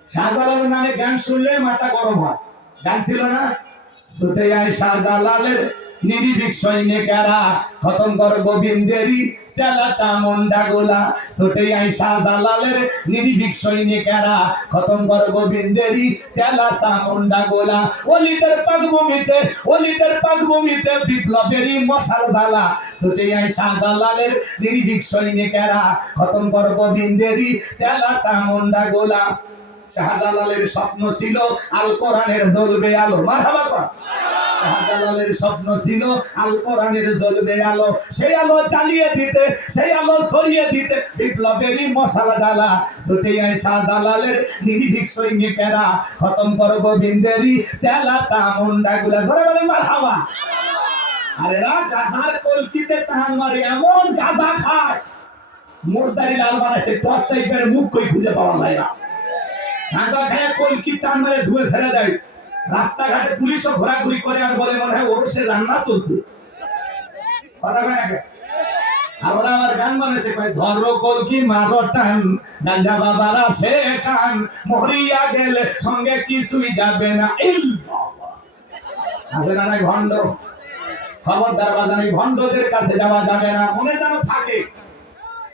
শাহজালালের নামে গান শুনলে মাথা গরম হয়। গান ছিল না, ছুটে আয় শাহজালালের নির্ভীক সৈনিকেরা, খতম কর গোবিন্দেরই চেলা চামুন্ডা গোলা। ছুটে আয় শাহজালালের নির্ভীক সৈনিকেরা, খতম কর গোবিন্দেরই চেলা চামুন্ডা গোলা। অলিদের পাকভূমিতে বিপ্লবেরই মশাল জ্বালা। ছুটে আয় শাহজালালের নির্ভীক সৈনিকেরা, খতম কর গোবিন্দেরই চেলা চামুন্ডা গোলা। শাহজালালের স্বপ্ন ছিল আল কোরআনের জ্বলবে আলো। মারহাবা। শাহজালালের স্বপ্ন ছিল আল কোরআনের জ্বলবে আলো, সেই আলো জ্বালিয়ে দিতে, সেই আলো ছড়িয়ে দিতে বিপ্লবেরই মশালা জ্বালা। ছুটে আয় শাহজালালের নির্ভীক সৈনিকেরা, খতম কর গোবিন্দেরই চেলা চামুন্ডা গুলা। জোরে বলেন মারহাবা। আর এরা গাজার কলকিতে টান মারে, এমন গাজা খায়, মোজদারি লাল বানাইছে, টস টাইপের মুখ কই খুঁজে পাওয়া যায় না। গাঁজা খেয়ে কলকি টান মারে ধুয়ে ছেড়ে দেয়। রাস্তাঘাটে পুলিশও ঘোরাঘুরি করে আর বলে মনে হয় ওরসে রান্না চলছে। কথা কয় নাকি? আর ওরা আবার গান বানাইছে, কয় ধরো কলকি মারো টান, গাঞ্জা বাবারা সে কান, মরিয়া গেলে সঙ্গে কিছুই যাবে না। আছে না নাই ভণ্ড? খবরদার বাজান, এই ভণ্ডদের কাছে যাওয়া যাবে না, মনে যেন থাকে।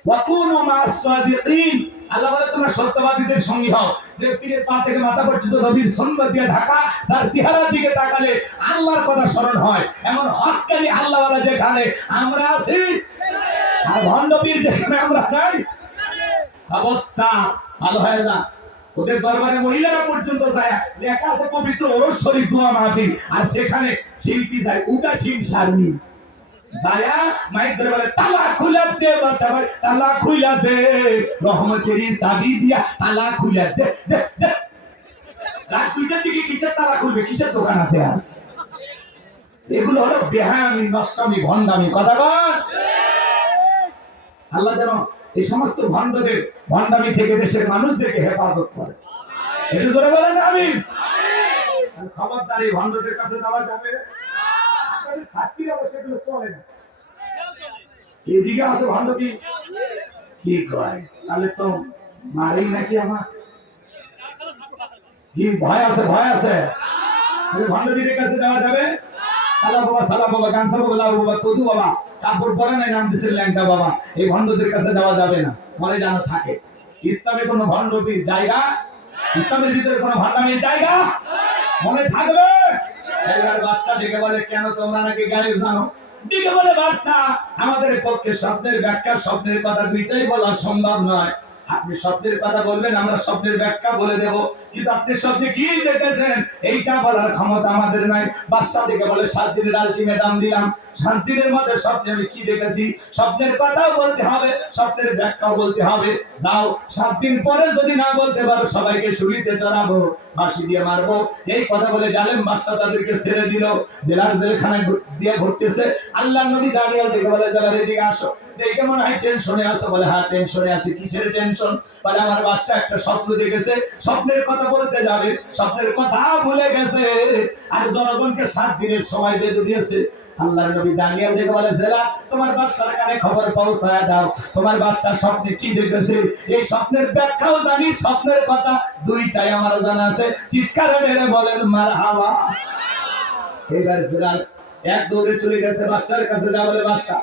ওয়াকুনু মা'আস সাদিকিন, আল্লাহ বলে তোমরা সত্যবাদীদের সঙ্গী হও। যে পীরের পা থেকে মাথা পর্যন্ত নবীর সুন্নাত দিয়ে ঢাকা, যার চেহারার দিকে তাকালে আল্লাহর কথা স্মরণ হয়, এমন হক্কানি আল্লাহওয়ালা যেখানে আমরা আছি, আর ভণ্ড পীর যেখানে আমরা নাই, খবরদার ভালো হয় না। ওদের দরবারে মহিলারা পর্যন্ত যায়, লেখা আছে পবিত্র ওরস শরীফ দোয়া মাহফিল, আর সেখানে শিল্পী যায় উদাসীন শারমি যায়া মাইক ধরে বলে তালা খুলে দে, বাদশা ভাই তালা খুলে দে, রহমতেরই চাবি দিয়া তালা খুলে দে দে দে। রাত 2টার দিকে কিসের তালা খুলবে, কিসের দোকান আছে? আর এগুলো হলো বেহায়ামি, নষ্টামি, ভণ্ডামি। কথা বল। আল্লাহ যেন এই সমস্ত ভণ্ডদের ভণ্ডামি থেকে দেশের মানুষদেরকে হেফাজত করে। একটু জোরে বলেন আমিন। খবরদার এই ভণ্ডদের কাছে যাওয়া যাবে না। এদিকে আছে ভণ্ড কি কয়, তাহলে তো মারি নাকি আমার? কি ভয় আছে? ভয় আছে? ভণ্ডদের কাছে যাওয়া যাবে? সালা বাবা, সালা বাবা, গানসা বাবা, লাউ বাবা, কদু বাবা, কাপড় পরে নাই, নাম দিয়েছিল ল্যাংটা বাবা, এই ভণ্ডদের কাছে যাওয়া যাবে না, মনে যেন থাকে। ইসলামে কোন ভণ্ডবীর জায়গা, ইসলামের ভিতরে কোন ভণ্ডামির জায়গা মনে থাকবে। এবার বাদশা ডেকে বলে কেন তোমরা নাকি গায়েব জানো? দিকে বলে বাদশা, আমাদের পক্ষে স্বপ্নের ব্যাখ্যা স্বপ্নের কথা দুইটাই বলা সম্ভব নয়। আপনি স্বপ্নের কথা বলবেন, আমরা স্বপ্নের ব্যাখ্যা বলে দেব, কিন্তু আপনি স্বপ্নে কি দেখেছেন এইটা বলার ক্ষমতা আমাদের নাই। বাদশা দিকে বলে 7 দিনের আলটিমেটাম দিলাম, 7 দিনের মধ্যে স্বপ্নে আমি কি দেখেছি স্বপ্নের কথাও বলতে হবে, স্বপ্নের ব্যাখ্যাও বলতে হবে। যাও, 7 দিন পরে যদি না বলতে পারো সবাইকে শুলিতে চড়াবো, ফাঁসি দিয়ে মারবো। এই কথা বলে জালেম বাদশা তাদেরকে ছেড়ে দিল। জেলখানায় দিয়ে ঘুরতেছে। আল্লাহর নবী দানিয়েল দিকে বলে, জেলার এদিকে আসো। দেখে মনে হয় টেনশনে আছো। বলে হ্যাঁ টেনশনে আছি। কিসের টেনশন? বলে আমার বাদশা একটা স্বপ্ন দেখেছে, স্বপ্নের কথা বলতে যাবে, স্বপ্নের কথা ভুলে গেছে, আর জনগণকে 7 দিনের সময় বেঁধে দিয়েছে। আল্লাহর নবী দানিয়েল দেখে বলে, জেলা তোমার বাদশার কানে খবর পৌঁছায় দাও, তোমার বাদশা স্বপ্নে কি দেখেছে, এই স্বপ্নের ব্যাখ্যাও জানি, স্বপ্নের কথা দুইটাই আমার জানা আছে। চিৎকারে মেরে বলেন মারহাবা। এবার জেলা এক দৌড়ে চলে গেছে বাদশার কাছে, যা বলে বাদশা,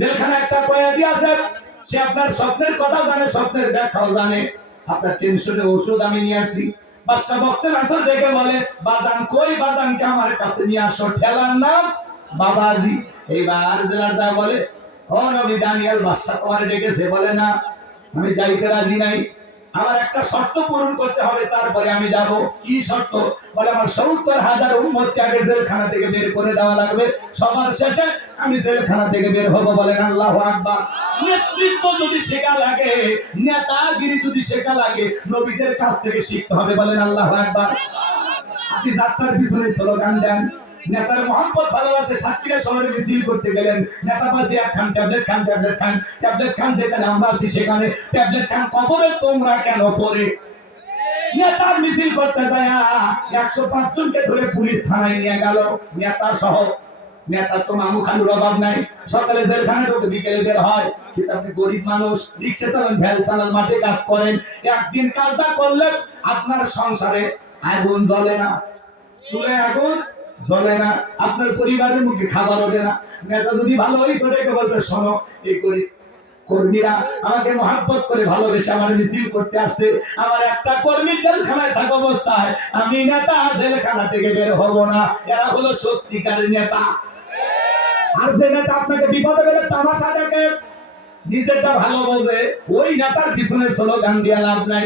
যেখানে একটা কয়েদি আছে, সে আপনার স্বপ্নের কথাও জানে, স্বপ্নের ব্যাখ্যাও জানে, আপনার টেনশনের ওষুধ আমি নিয়ে আসি। বাদশা বক্তের আসর দেখে বলে, বাজান কই, বাজানকে আমার কাছে নিয়ে আসো, ঠেলার নাম বাবাজি। এইবার জেলার যা বলে, ও নবী দানিয়েল, বাদশা তোমার ডেকেছে। বলে না, আমি যাইতে রাজি নাই, আমার একটা শর্ত পূরণ করতে হবে, তারপরে আমি যাব। কি শর্ত? বলে আমার 70,000 উম্মতকে আগে জেলখানা থেকে বের করে দেওয়া লাগবে, সবার শেষে আমি জেলখানা থেকে বের হব। বলেন আল্লাহু আকবার। নেতৃত্ব যদি শেখা লাগে, নেতাগিরি যদি শেখা লাগে, নবীদের কাছ থেকে শিখতে হবে। বলেন আল্লাহু আকবার। আপনি যাত্রার পিছনে স্লোগান দেন, নেতার মোহাম্মদ ভালোবাসে, সাতক্ষীরা শহরে মিছিল করতে গেলেন, নেতা পাশে এক খান ট্যাবলেট খান, ট্যাবলেট খান, ট্যাবলেট খান, যেখানে আমরা আছি সেখানে ট্যাবলেট খান। কবরে তোমরা কেন পড়ে? নেতার মিছিল করতে যায় 105 জনকে ধরে পুলিশ থানায় নিয়ে গেল, নেতা সহ। নেতার তো মামু খালুর অভাব নাই, সকালে জেলখানায় ঢোকে, বিকেলে বের হয়। কিন্তু আপনি গরিব মানুষ, রিক্সা চালান, ভ্যান চালান, মাঠে কাজ করেন, একদিন কাজ না করলে আপনার সংসারে আগুন জ্বলে না, চুলে আগুন জ্বলে না, আপনার পরিবারের মুখে খাবার ওঠে না। নেতা যদি ভালো হইতো ডেকে বলতে, শোনো, এই গরিব কর্মীরা আমাকে মহাব্বত করে ভালোবেসে আমার মিছিল করতে আসছে, আমার একটা কর্মী জেলখানায় থাকা অবস্থায় আমি নেতা জেলখানা থেকে বের হব না। এরা হলো সত্যিকারের নেতা। আর যে নেতা আপনাকে বিপদে ফেলে তামাশা দেখে, নিজেরটা ভালো বোঝে, ওই নেতার পিছনে স্লোগান দিয়ে লাভ নাই।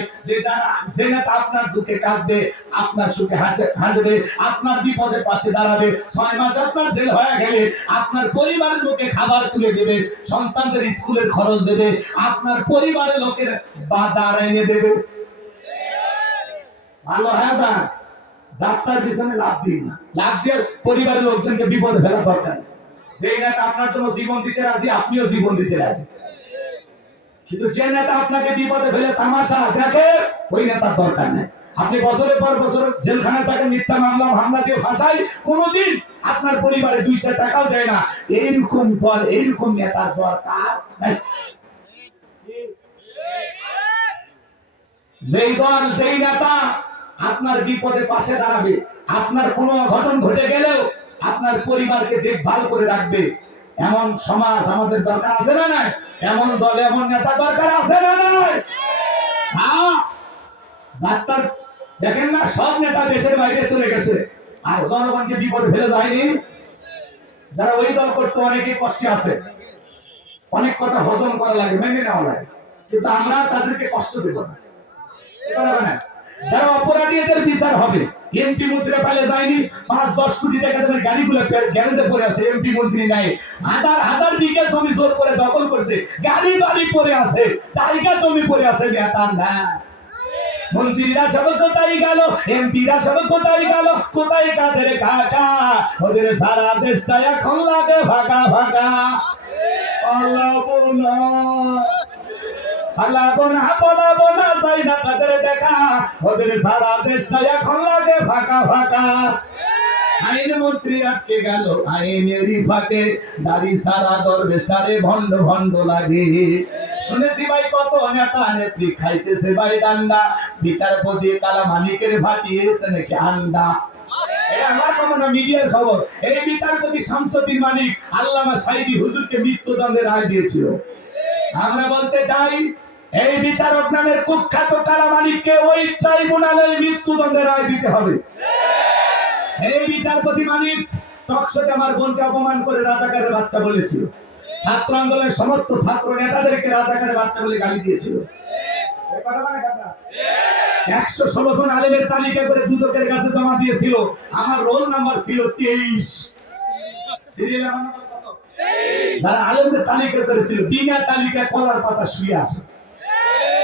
যে নেতা আপনার দুঃখে কাঁদবে, আপনার সুখে হাসবে, আপনার বিপদে পাশে দাঁড়াবে, 6 মাস আপনার জেল হয়ে গেলে আপনার পরিবারের লোকে খাবার তুলে দেবে, সন্তানদের স্কুলের খরচ দেবে, আপনার পরিবারের লোকের বাজার এনে দেবে। ভালো হয় না? যাত্রার পিছনে লাভ দিন না, লাভ দিয়ে পরিবারের লোকজনকে বিপদে ফেলা দরকার। সেই নেতা আপনার জন্য জীবন দিতে রাজি, আপনিও জীবন দিতে রাজি। কিন্তু যে নেতা আপনাকে বিপদে ফেলে তামাশা দেখে, ওই নেতার দরকার নেই। আপনি বছরের পর বছর জেলখানায় থাকেন, মিথ্যা মামলা হামলা দিয়ে ভাষায়, কোনোদিন আপনার পরিবারে 2-4 টাকাও দেয় না। এইরকম দল, এইরকম নেতার দরকার। যেই দল, যেই নেতা আপনার বিপদে পাশে দাঁড়াবে, আপনার কোনো অঘটন ঘটে গেলেও আপনার পরিবারকে দেখভাল করে রাখবে, এমন সমাজ আমাদের দরকার আছে না নাই? এমন দল, এমন নেতা দরকার আছে না নাই? হ্যাঁ, যাত্রার দেখেন না, সব নেতা দেশের বাইরে চলে গেছে, আর জনগণকে বিপদে ফেলে যায়নি। যারা ওই দল করতে অনেকে কষ্টে আছে, অনেক কথা হজম করা লাগে, মেনে নেওয়া লাগে, কিন্তু আমরা তাদেরকে কষ্ট দেব না। যারা অপরাধী, এদের বিচার হবে। এমপি মন্ত্রী পালে যায়নি, 5-10 কোটি টাকা দামের গাড়িগুলো গ্যারেজে পড়ে আছে, এমপি মন্ত্রী নাই। হাজার হাজার বিঘা জমি জোর করে দখল করছে, গাড়ি বাড়ি পড়ে আছে, জায়গা জমি পড়ে আছে, নেতার না। মন্ত্রীরা সব কোথায় গেল, এমপিরা সব কোথায় গেল, কোথায় কাদের কাকা, ওদের সারা দেশটা এখন লাগে ফাঁকা ফাঁকা। আইন মন্ত্রী আটকে গেল আইনেরই ফাঁকে, দাড়ি সারা দরবেশটারে ভণ্ড ভণ্ড লাগে। শুনেছি ভাই কত নেতা নেত্রী খাইতেছে ভাই ডান্ডা, বিচারপতি কালা মানিকের ফাটিয়েছে নাকি আন্ডা। আমার কোনো মিডিয়ার খবর, এই বিচারপতি শামসুদ্দিন মানিক আল্লামা সাইদি হুজুরকে মৃত্যুদণ্ডের রায় দিয়েছিল। আমরা বলতে চাই, এই বিচারক নামের কুখ্যাত কালা মানিককে ওই ট্রাইব্যুনালে মৃত্যুদণ্ডের রায় দিতে হবে। এই বিচারপতি মানিক টকশোতে আমার বোনকে অপমান করে রাজাকারের বাচ্চা বলেছিল, ছাত্র আন্দোলনের সমস্ত ছাত্র নেতাদেরকে রাজাকারের বাচ্চা বলে গালি দিয়েছিল। 116 জন আলেমের তালিকা করে দুদকের কাছে জমা দিয়েছিল, আমার রোল নাম্বার ছিল 23। সিরিয়াল নাম্বার কত? যারা আলেমদের তালিকা করেছিল বিনা তালিকা কলার পাতা শুয়ে আসে।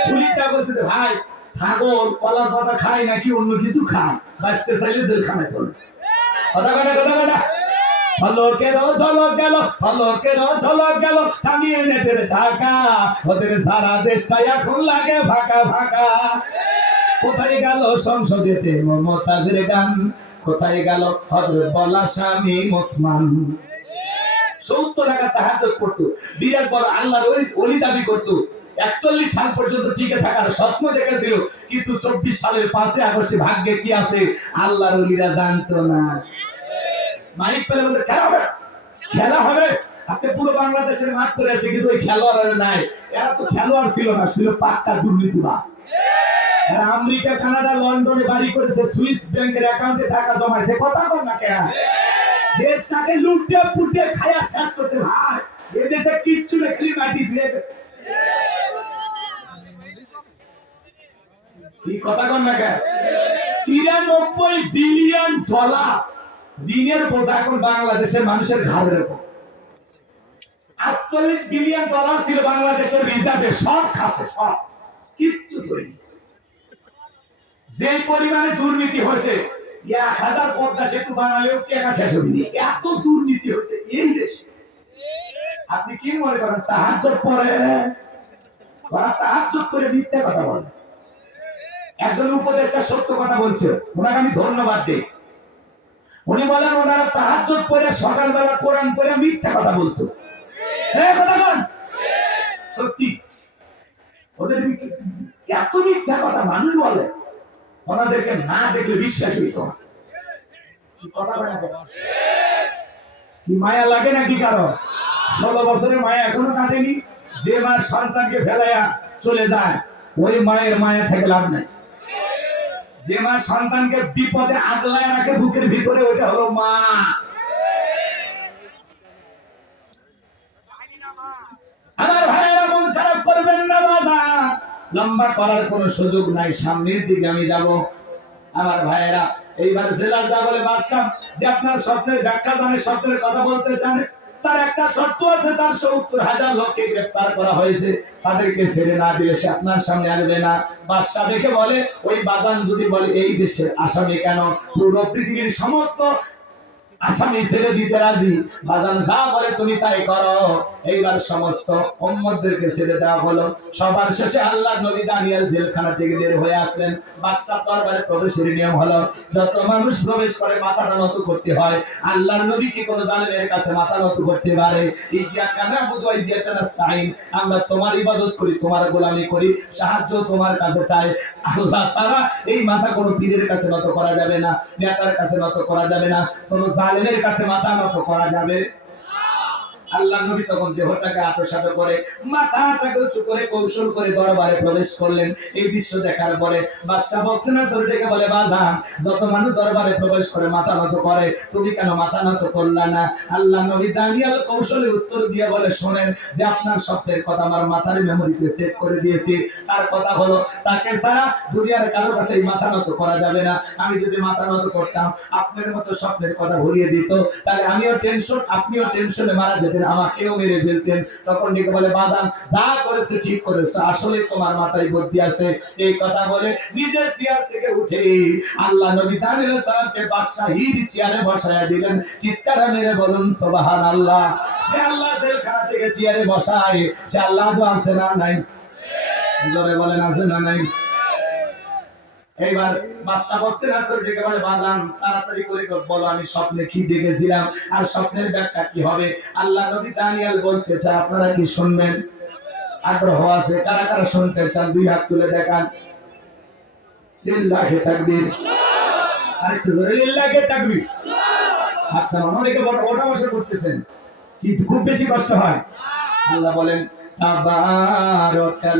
পুলিশা বলতেছে ভাই ছাগল কলার পাতা খায় নাকি অন্য কিছু খায়, বাঁচতে চাইলে জেলখানায় চলে। কথা কথা কথা কথা ফলকেরও ঝলক গেল, ফলকেরও ঝলক গেল, থামিয়ে নেটের ঝাঁকা, ওদের সারা দেশটা এখন লাগে ফাঁকা ফাঁকা। কোথায় গেল সংসদেতে মমতাজের গান, কোথায় গেল হযরত বলা স্বামী ওসমান। 70 টাকা তাহাজ্জুদ পড়তো, বিরাট বড় আল্লাহর ওলি দাবি করতো, 41 সাল পর্যন্ত টিকে থাকার স্বপ্ন দেখেছিল, কিন্তু 24 সালের 5 আগস্টে ভাগ্যে কি আছে আল্লাহর ওলিরা জানতো না। মাইক পেলে বলে খেলা হবে, আজকে পুরো বাংলাদেশের মাঠ করে আছে, কিন্তু ওই খেলোয়াড় নাই। এরা তো খেলোয়াড় ছিল না, ছিল পাক্কা দুর্নীতিবাজ। এরা আমেরিকা, কানাডা, লন্ডনে বাড়ি করেছে, সুইস ব্যাংকের অ্যাকাউন্টে টাকা জমাইছে। কথা বল না কেন? দেশটাকে লুটে পুটে খায়া শেষ করছে ভাই। এই দেশে কিচ্ছু না, খালি মাটি ধুয়ে গেছে। কি কথা বল না কেন? 93 বিলিয়ন ডলার ঋণের বোঝা এখন বাংলাদেশের মানুষের ঘাড়ের উপর। 48 বিলিয়ন ডলার ছিল বাংলাদেশের রিজার্ভে, সব খাসে, সব কিচ্ছু তৈরি। যে পরিমাণে দুর্নীতি হয়েছে, 1000 পদ্মা সেতু বানালেও টাকা শেষ হবে না, এত দুর্নীতি হয়েছে এই দেশে। আপনি কি মনে করেন তাহাজ্জুদ পড়ে? ওরা তাহাজ্জুদ করে মিথ্যা কথা বলে। একজন উপদেষ্টা সত্য কথা বলছে, ওনাকে আমি ধন্যবাদ দিই। উনি বলেন ওনারা তাহাজ্জুদ পড়ে সকালবেলা কোরআন পড়ে মিথ্যা কথা বলতো। কথা বল সত্যি, ওদের এত মিথ্যা কথা মানুষ বলে, ওনাদেরকে না দেখলে বিশ্বাস হইত না। কথা বলে কি মায়া লাগে নাকি কারো? 16 বছরের মায়া এখনো কাটেনি। যে মার সন্তানকে ফেলাইয়া চলে যায়, ওই মায়ের মায়া থেকে লাভ নাই। যে মা সন্তানকে বিপদে আগলায় রাখে বুকের ভিতরে, ওটা হলো মা। আমার ভাইয়েরা মন খারাপ করবেন না, বাবা লম্বা করার কোনো সুযোগ নাই, সামনের দিকে আমি যাব। আমার ভাইয়েরা এইবার জেলা যা বলে বাদশাহ যে আপনার স্বপ্নের ব্যাখ্যা জানে, স্বপ্নের কথা বলতে জানে, তার একটা শর্ত আছে, তার 70,000 লোককে গ্রেফতার করা হয়েছে, তাদেরকে ছেড়ে না দিলে সে আপনার সামনে আসবে না। বাদশাহ দেখে বলে ওই বাজান যদি বলে এই দেশের আসামি কেন, পুরো পৃথিবীর সমস্ত আসামি ছেড়ে দিতে রাজি, বাজান যা বলে তুমি তাই করো। এইবার সমস্ত উম্মতদেরকে ছেড়ে দেওয়া হলো। সবার শেষে আল্লাহর নবী দানিয়েল জেলখানা থেকে বের হয়ে আসলেন। বাদশাহ দরবারে প্রবেশের নিয়ম হলো যত মানুষ প্রবেশ করে মাথাটা নত করতে হয়। আল্লাহর নবী কি কোনো জালেমের কাছে মাথা নত করতে পারে? ইয়াকা নাবুদু ওয়া ইয়াকা নাস্তাইন, আমরা তোমার ইবাদত করি, তোমার গোলামি করি, সাহায্য তোমার কাছে চাই। আল্লাহ ছাড়া এই মাথা কোনো পীরের কাছে নত করা যাবে না, নেতার কাছে নত করা যাবে না, কোনো জালেমের কাছে মাথা নত করা যাবে। আল্লাহ নবী তখন দেহটাকে আঁটসাঁট করে মাথাটাকে উঁচু করে কৌশল করে দরবারে প্রবেশ করলেন। এই দৃশ্য দেখার পরে বাদশাহ বক্তনা চরিটাকে বলে বাজান যত মানুষ দরবারে প্রবেশ করে মাথা নত করে, তুমি কেন মাথা নত করলা না? আল্লাহ নবী দানিয়েল কৌশলে উত্তর দিয়ে বলে শোনেন যে আপনার স্বপ্নের কথা আমার মাথার মেমোরিতে সেভ করে দিয়েছি। তার কথা হলো তাকে ছাড়া দুনিয়ার কারো কাছে মাথা নত করা যাবে না। আমি যদি মাথা নত করতাম আপনার মতো স্বপ্নের কথা ভুলিয়ে দিত, তাহলে আমিও টেনশন, আপনিও টেনশনে মারা যেতেন, আমাকেও মেরে ফেলতেন। তখন ডেকে বলে বাজান যা করেছে ঠিক করেছে, আসলে তোমার মাথায় বুদ্ধি আছে। এই কথা বলে নিজের চেয়ার থেকে উঠে আল্লাহ নবী দানিয়েল সাহেবকে বাদশাহীর চেয়ারে বসায়া দিলেন। চিৎকার মেরে বলুন সুবহানাল্লাহ। সে আল্লাহ জেলখানা থেকে চেয়ারে বসায়, সে আল্লাহ তো আছে না নাই? জোরে বলেন আছে না নাই? এইবার বাদশা বলতে রাসূল ডেকে বলে বাজান তাড়াতাড়ি করে বলো আমি স্বপ্নে কি দেখেছিলাম আর স্বপ্নের ব্যাখ্যা কি হবে। আল্লাহ নবী দানিয়েল বলতে চায়, আপনারা কি শুনবেন? আগ্রহ আছে? কারা কারা শুনতে চান দুই হাত তুলে দেখান। লিল্লাহি তাকবীর, আরেকটু জোরে লিল্লাহি তাকবীর। আপনারা অনেকে ওটা বসে করতেছেন, কি খুব বেশি কষ্ট হয়? আল্লাহ বলেন তাবারাকাল্লাযী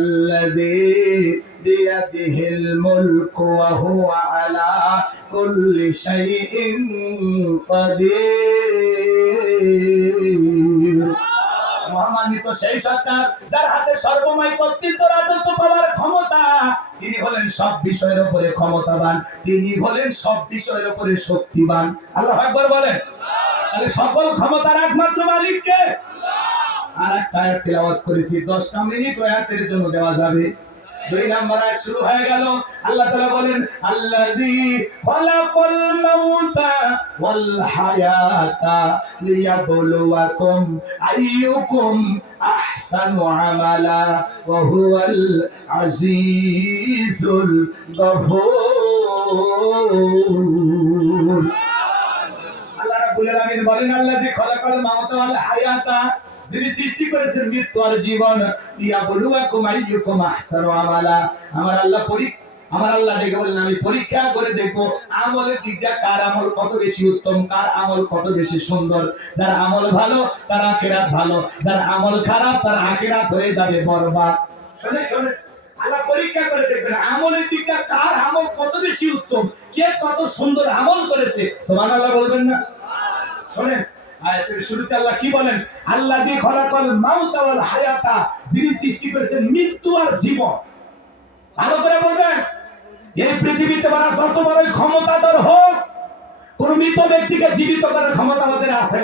বিয়াদিহিল মুলকু ওয়া হুয়া আলা কুল্লি শাইইন কাদির। মহামান্বিত সেই সরকার যার হাতে সর্বময় কর্তৃত্ব রাজত্ব পাওয়ার ক্ষমতা, তিনি হলেন সব বিষয়ের উপরে ক্ষমতাবান, তিনি হলেন সব বিষয়ের উপরে শক্তিবান। আল্লাহু আকবার বলেন। তাহলে সকল ক্ষমতার একমাত্র মালিককে। আর একটা আয়াত তেলাওয়াত করেছি, 10টা মিনিট ওই আয়াতের জন্য দেওয়া যাবে। 2 নম্বর আয়াত শুরু হয়ে গেল। আল্লাহ তাআলা বলেন, আল্লাযী খালাকাল মাউতা ওয়াল হায়াতা লিয়াবলুয়াকুম আইয়ুকুম আহসানু আমালা ওয়া হুয়াল আজিজুল গফুর। আল্লাহ রাব্বুল আলামিন বলেন, আল্লাযী খালাকাল মাউতা ওয়াল হায়াতা, যিনি সৃষ্টি করেছেন মৃত্যু আর জীবন, লিয়াবলুয়াকুম আইয়ুকুম আহসানু আমালা। আমার আল্লাহ দেখে বলেন, আমি পরীক্ষা করে দেখবো আমলের দিক দিয়ে কার আমল কত বেশি উত্তম, কার আমল কত বেশি সুন্দর। যার আমল ভালো তার আখিরাত ভালো, যার আমল খারাপ তার আখিরাত হয়ে যাবে বরবাদ। শুনে শুনে আল্লাহ পরীক্ষা করে দেখবেন আমলের দিক দিয়ে কার আমল কত বেশি উত্তম, কে কত সুন্দর আমল করেছে। সুবহানাল্লাহ বলবেন না? শুনেন আয়াতের শুরুতে আল্লাহ কি বলেন, আল্লাযী খালাকাল মাউতা ওয়াল হায়াতা, যিনি সৃষ্টি করেছেন মৃত্যু আর জীবন। ভালো করে বোঝেন, এই পৃথিবীতে বড় যত বড় ক্ষমতাধর হোক, কোন মৃত ব্যক্তিকে জীবিত করার ক্ষমতা আমাদের আছে?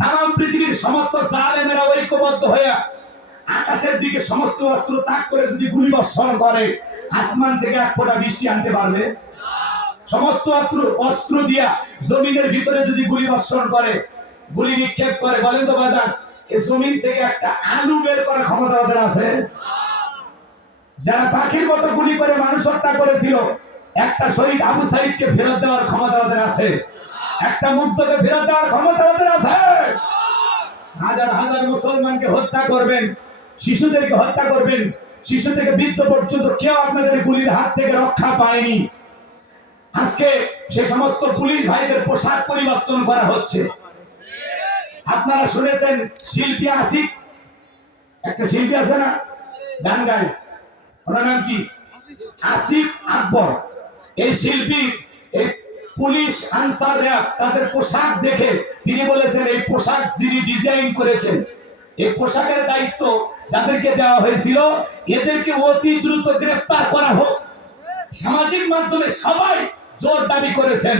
তাম পৃথিবীর সমস্ত জালেমেরা ঐক্যবদ্ধ হয়ে আকাশের দিকে সমস্ত অস্ত্র তাক করে যদি গুলি বর্ষণ করে, আসমান থেকে এক ফোঁটা বৃষ্টি আনতে পারবে? সমস্ত অস্ত্র দিয়া জমিনের ভিতরে যদি গুলি বর্ষণ করে, গুলি নিক্ষেপ করে, বলেন তো বাজার, এই জমিন থেকে একটা আলু বের করার ক্ষমতা ওদের আছে? যারা পাখির মতো গুলি করে মানুষ হত্যা করেছিল, একটা শহীদ আবু সাইদকে ফেরত দেওয়ার ক্ষমতা ওদের আছে? একটা মুগ্ধকে ফেরত দেওয়ার ক্ষমতা ওদের আছে? হাজার হাজার মুসলমানকে হত্যা করবেন, শিশুদেরকে হত্যা করবেন, শিশু থেকে বৃদ্ধ পর্যন্ত কেউ আপনাদের গুলির হাত থেকে রক্ষা পায়নি। আজকে সে সমস্ত পুলিশ ভাইদের পোশাক পরিবর্তন করা হচ্ছে। আপনারা শুনেছেন শিল্পী আসিফ, একটা শিল্পী আছে না গান গায়, ওনার নাম কি? আসিফ আকবর। এই শিল্পী এই পুলিশ আনসার র্যাব তাদের পোশাক দেখে তিনি বলেছেন, এই পোশাক যিনি ডিজাইন করেছেন, এই পোশাকের দায়িত্ব যাদেরকে দেওয়া হয়েছিল এদেরকে অতি দ্রুত গ্রেফতার করা হোক। সামাজিক মাধ্যমে সবাই জোর দাবি করেছেন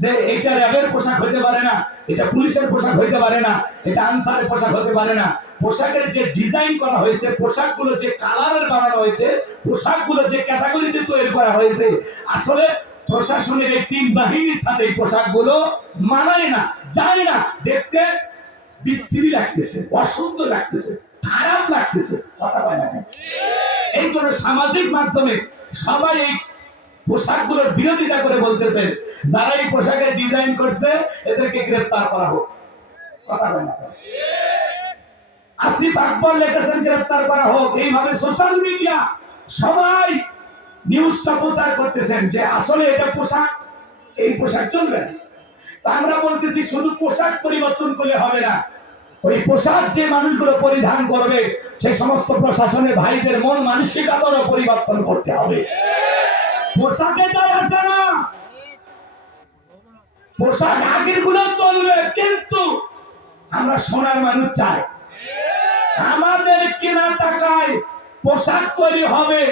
যে এটা র্যাবের পোশাক হতে পারে না, এটা পুলিশের পোশাক হতে পারে না, এটা আনসারের পোশাক হতে পারে না। পোশাকের যে ডিজাইন করা হয়েছে, পোশাকগুলো যে কালারের বানানো হয়েছে, পোশাকগুলো যে ক্যাটাগরিতে তৈরি করা হয়েছে, আসলে প্রশাসনের এই 3 বাহিনীর সাথে এই পোশাকগুলো মানায় না, যায় না। দেখতে বিশ্রী লাগতেছে, অসুন্দর লাগতেছে, খারাপ লাগতেছে, কথা বলে না কেন? এই জন্য সামাজিক মাধ্যমে সবাই এই পোশাকগুলোর বিরোধিতা করে বলতেছে, যারা এই পোশাকের ডিজাইন করছে এদেরকে গ্রেফতার করা হোক, কথা বলে না কেন? আসিফ আকবর লিখেছেন গ্রেফতার করা হোক। এইভাবে সোশ্যাল মিডিয়া সবাই নিউজটা প্রচার করতেছেন যে আসলে এটা পোশাক, এই পোশাক চলবে না। তা আমরা বলতেছি শুধু পোশাক পরিবর্তন করলে হবে না, ওই পোশাক যে মানুষগুলো পরিধান করবে সেই সমস্ত প্রশাসনের ভাইদের মন মানসিকতারও পরিবর্তন করতে হবে। পোশাকে যায় আছে না, পোশাক আগের গুলো চলবে, কিন্তু আমরা সোনার মানুষ চাই। আমাদের কেনার টাকায় পোশাক তৈরি হবে,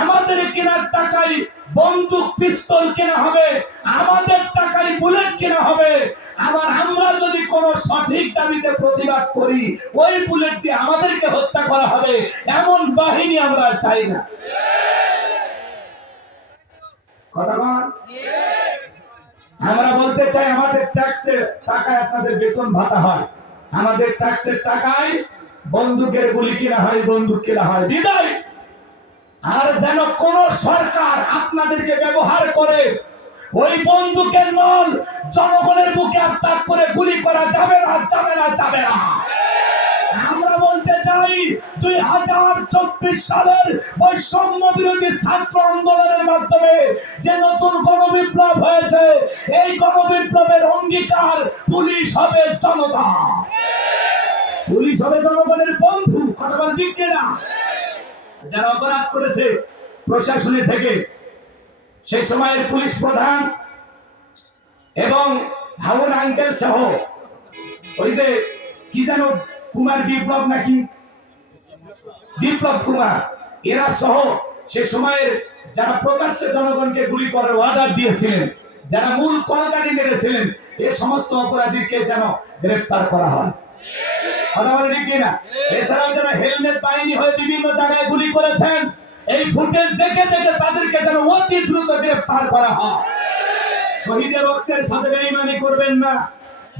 আমাদের কেনার টাকায় বন্দুক পিস্তল কেনা হবে, আমাদের টাকায় বুলেট কেনা হবে। আবার আমরা যদি কোনো সঠিক দাবিতে প্রতিবাদ করি, ওই বুলেট দিয়ে আমাদেরকে হত্যা করা হবে, এমন বাহিনী আমরা চাই না। কথা বল। আমরা বলতে চাই আমাদের ট্যাক্সের টাকায় আপনাদের বেতন ভাতা হয়, আমাদের ট্যাক্সের টাকায় বন্দুকের গুলি কেনা হয়, বন্দুক কেনা হয়, বিদায়। আর যেন কোন সরকার আপনাদেরকে ব্যবহার করে ওই বন্দুকের নল জনগণের বুকে আঘাত করে গুলি করা যাবে না, যাবে না, যাবে না। আমরা বলতে চাই 2024 সালের বৈষম্য বিরোধী ছাত্র আন্দোলনের মাধ্যমে যে নতুন গণবিপ্লব হয়েছে, এই গণবিপ্লবের অঙ্গীকার পুলিশ হবে জনতা। পুলিশ হবে জনগণের বন্ধু, কথা বল ঠিক কিনা? যারা অপরাধ করেছে প্রশাসনে থেকে সেই সময়ের পুলিশ প্রধান এবং হাউন আঙ্কেল সহ ওই যে কি জানো কুমার বিপ্লব নাকি বিপ্লব কুমার, এরা সহ সে সময়ের যারা প্রকাশ্যে জনগণকে গুলি করার অর্ডার দিয়েছিলেন, যারা মূল কলকাঠি মেরেছিলেন, এই সমস্ত অপরাধীকে যেন গ্রেফতার করা হয়। কথা বলে ঠিক কিনা? এছাড়াও যারা হেলমেট বাহিনী হয়ে বিভিন্ন জায়গায় গুলি করেছেন, এই ফুটেজ দেখে দেখে তাদেরকে যেন অতি দ্রুত গ্রেফতার করা হয়। শহীদের রক্তের সাথে বেঈমানি করবেন না,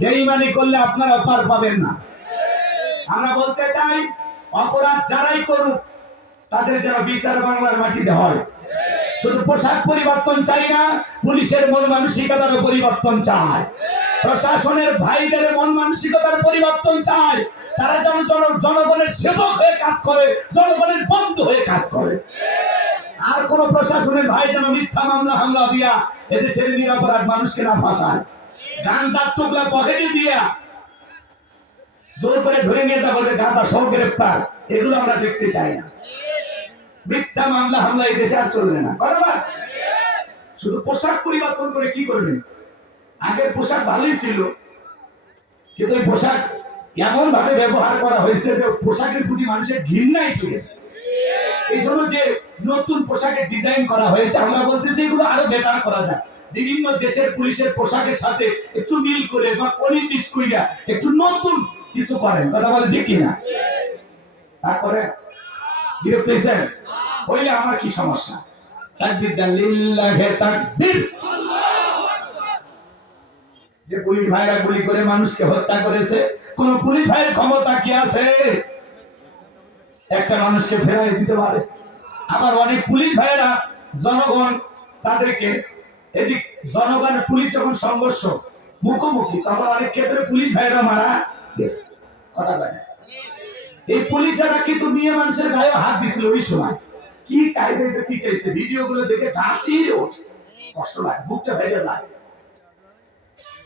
বেঈমানি করলে আপনারা পার পাবেন না। আমরা বলতে চাই অপরাধ যারাই করুক তাদের যেন বিচার বাংলার মাটিতে হয়। শুধু পোশাক পরিবর্তন চাই না, পুলিশের মন মানসিকতারও পরিবর্তন চাই, প্রশাসনের ভাইদের মন মানসিকতার পরিবর্তন চাই। তারা যেন জনগণের সেবক হয়ে কাজ করে, জনগণের বন্ধু হয়ে কাজ করে। আর কোন প্রশাসনের ভাই যেন মিথ্যা মামলা হামলা দিয়া এদেশের নিরপরাধ মানুষকে না ফাঁসায়, গান্ধার টুকলা পকেটে দিয়া জোর করে ধরে নিয়ে যাবো গাঁজা সব গ্রেফতার, এগুলো আমরা দেখতে চাই না। মিথ্যা মামলা হামলা এই দেশে আর চলবে না। বরাবর শুধু পোশাক পরিবর্তন করে কি করবেন? আগের পোশাক ভালোই ছিল, কিন্তু এই পোশাক এমন ভাবে ব্যবহার করা হয়েছে যে পোশাকের প্রতি মানুষের ঘৃণা এসে গেছে। এই জন্য যে নতুন পোশাকের ডিজাইন করা হয়েছে, আমরা বলতেছি এগুলো আরো বেটার করা যায়। বিভিন্ন দেশের পুলিশের পোশাকের সাথে একটু মিল করে বা কলিশ কইরা একটু নতুন কিছু করেন। কথা বলে ঠিক কিনা? তারপরে বিরক্ত হয়েছেন হইলে আমার কি সমস্যা? তাকবীর দেন, লিল্লাহি তাকবীর। যে পুলিশ ভাইরা গুলি করে মানুষকে হত্যা করেছে, কোন পুলিশ ভাইয়ের ক্ষমতা কি আছে একটা মানুষকে ফেরাই দিতে পারে? আবার অনেক পুলিশ ভাইয়েরা জনগণ তাদেরকে এদিক জনগণ পুলিশ যখন সংঘর্ষ মুখোমুখি, তখন অনেক ক্ষেত্রে পুলিশ ভাইয়েরা মারা গেছে। কথা বলে এই পুলিশেরা কিন্তু মেয়ে মানুষের গায়ে হাত দিছিল ওই সময়, কি কায়দায় পিটাইছে, ভিডিও গুলো দেখে ঘাসি ওঠে, কষ্ট লাগে, বুকটা ভেঙে যায়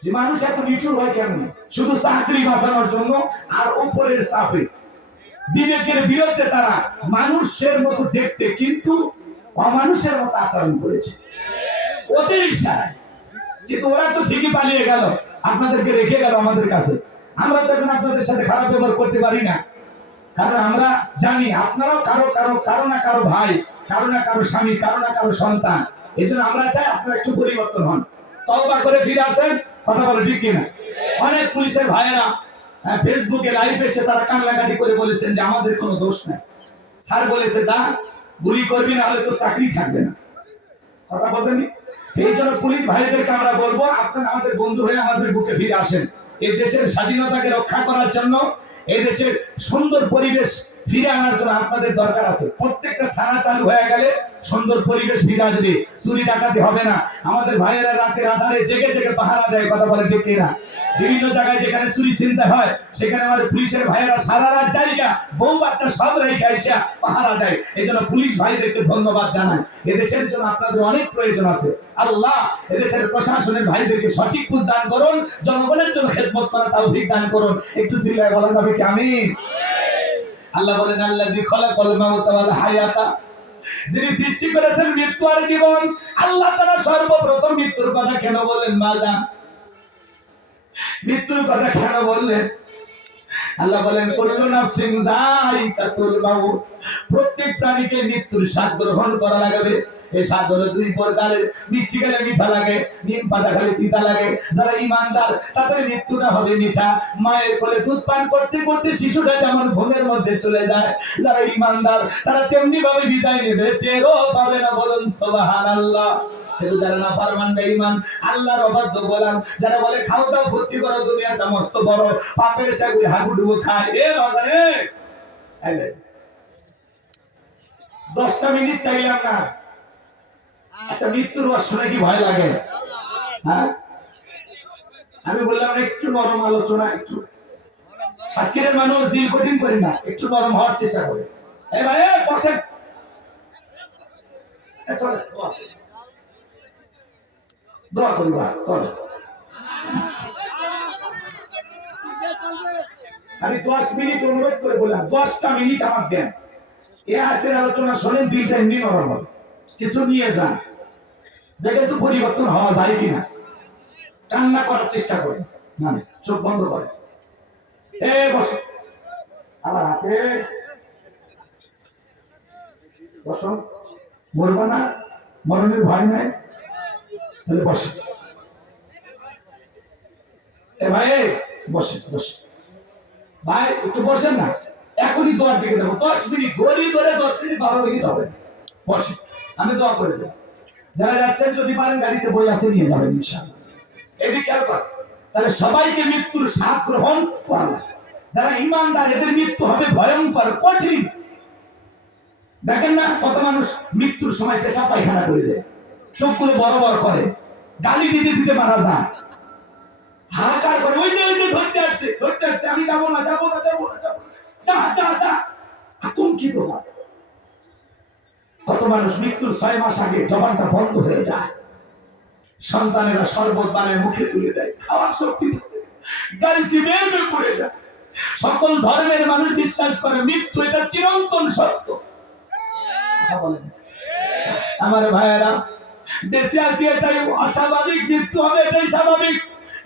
যে মানুষ এত নিঠুর হয় কেমন? শুধু চাকরি বাঁচানোর জন্য আর উপরের চাপে বিবেকের বিরুদ্ধে তারা মানুষের মতো দেখতে কিন্তু অমানুষের মতো আচরণ করেছে ওদের ইশারায়। কিন্তু ওরা তো ঠিকই পালিয়ে গেল, আপনাদেরকে রেখে গেল আমাদের কাছে। আমরা তো এখন আপনাদের সাথে খারাপ ব্যবহার করতে পারি না, কারণ আমরা জানি আপনারাও কারো না কারো ভাই, কারো না কারো স্বামী, কারো না কারো সন্তান। এই জন্য আমরা চাই আপনারা একটু পরিবর্তন হন, তওবা করে ফিরে আসেন। কথা বলে ঠিক কিনা? অনেক পুলিশের ভাইয়েরা ফেসবুকে লাইভ এসে তারা কান্নাকাটি করে বলেছেন যে আমাদের কোনো দোষ নাই, স্যার বলেছে যা গুলি করবি না হলে তো চাকরি থাকবে না। কথা বোঝেনি? এই জন্য পুলিশ ভাইদেরকে আমরা বলবো আপনারা আমাদের বন্ধু হয়ে আমাদের বুকে ফিরে আসেন। এই দেশের স্বাধীনতাকে রক্ষা করার জন্য, এই দেশের সুন্দর পরিবেশ ফিরে আনার জন্য আপনাদের দরকার আছে। প্রত্যেকটা থানা চালু হয়ে গেলে সুন্দর পরিবেশ ফিরে আসবে, চুরি ডাকাতি হবে না। আমাদের ভাইয়েরা রাতের আধারে জেগে জেগে পাহারা দেয়। কথা বলে ঠিক কিনা? বিভিন্ন জায়গায় যেখানে চুরি চিন্তা হয় সেখানে আমাদের পুলিশের ভাইয়েরা সারা রাত জায়গা বউ বাচ্চা সব রেখে এসে পাহারা দেয়। এই জন্য পুলিশ ভাইদেরকে ধন্যবাদ জানাই। এদেশের জন্য আপনাদের অনেক প্রয়োজন আছে। আল্লাহ এদেশের প্রশাসনের ভাইদেরকে সঠিক বুঝ দান করুন, জনগণের জন্য খেদমত করা তৌফিক দান করুন। একটু চিল্লায় বলা যাবে কি আমিন? আল্লাহ বলেন আল্লাযী খালাকাল মাউতা ওয়াল হায়াতা, যিনি সৃষ্টি করেছেন মৃত্যু আর জীবন। আল্লাহ তাআলা সর্বপ্রথম মৃত্যুর কথা কেন বললেন? মাযা মৃত্যুর কথা কেন বললেন? আল্লাহ বলেন কুল্লু নাফসিন যায়িকাতুল মাউত, প্রত্যেক প্রাণীকে মৃত্যুর স্বাদ গ্রহণ করা লাগবে। এই স্বাদ হলো দুই প্রকারের, মিষ্টি খেলে মিঠা লাগে, নিম পাতা খেলে তিতা লাগে। যারা ঈমানদার তাদের মৃত্যুটা হবে মিঠা। মায়ের কোলে দুধ পান করতে করতে শিশুটা যেমন ঘুমের মধ্যে চলে যায়, যারা ঈমানদার তারা তেমনি ভাবে বিদায় নেবে, টেরও পাবে না। বলুন সুবহানাল্লাহ। যারা না ফারমান বেঈমান আল্লাহর অবাধ্য গোলাম, যারা বলে খাও দাও ফুর্তি করো, দুনিয়াটা মস্ত বড়, পাপের সাগরে হাবুডুবু খায়। এ বাজারে 10টা মিনিট চাইলাম না। আচ্ছা, মৃত্যুর শুনে কি ভয় লাগে? হ্যাঁ, আমি বললাম একটু নরম আলোচনা, একটু সাক্ষীর মানুষ দিল কঠিন করি না, একটু নরম হওয়ার চেষ্টা করে। এই ভাই বসেন, চলে দোয়া করি। চলে আমি 10 মিনিট অনুরোধ করে বললাম 10টা মিনিট আমার দেন, এই আয়াতের আলোচনা শোনেন, 2টা ইঞ্জিন নরমাল কিছু নিয়ে যান, দেখে তো পরিবর্তন হওয়া যায় কিনা। কান্না করার চেষ্টা করেন, মানে চোখ বন্ধ করেন, বসো, আবার আসে বসো, মরবো না, মরণের ভয় নাই, তাহলে বসে ভাই, বসে বসে ভাই, একটু বসেন না, এখনই দোয়ার দিকে যাবো, 10 মিনিট গড়ি ধরে 10 মিনিট 12 মিনিট হবে, বসে আমি দোয়া করে দেব। যারা যাচ্ছেন যদি পারেন গাড়িতে বই আছে নিয়ে যাবেন ইনশাআল্লাহ। এদিকে আর পার, তাহলে সবাইকে মৃত্যুর স্বাদ গ্রহণ করা লাগে। যারা ইমানদার এদের মৃত্যু হবে ভয়ঙ্কর কঠিন। দেখেন না কত মানুষ মৃত্যুর সময় পেশাব পায়খানা করে দেয়, চোখগুলো বড় বড় করে, গালি দিতে দিতে মারা যায়, হাহাকার করে, ওই যে ধরতে আসছে, আমি যাবো না, যা যা যা, আতঙ্কিত হয়। কত মানুষ মৃত্যুর 6 মাস আগে জবানটা বন্ধ হয়ে যায়, সন্তানেরা শরবত বানায় মুখে তুলে দেয়, খাওয়ার শক্তি গাড়ি বের হয়ে পড়ে যায়। সকল ধর্মের মানুষ বিশ্বাস করে মৃত্যু এটা চিরন্তন সত্য। আমার ভাইয়েরা, দেশে আছি এটাই অস্বাভাবিক, মৃত্যু হবে এটাই স্বাভাবিক।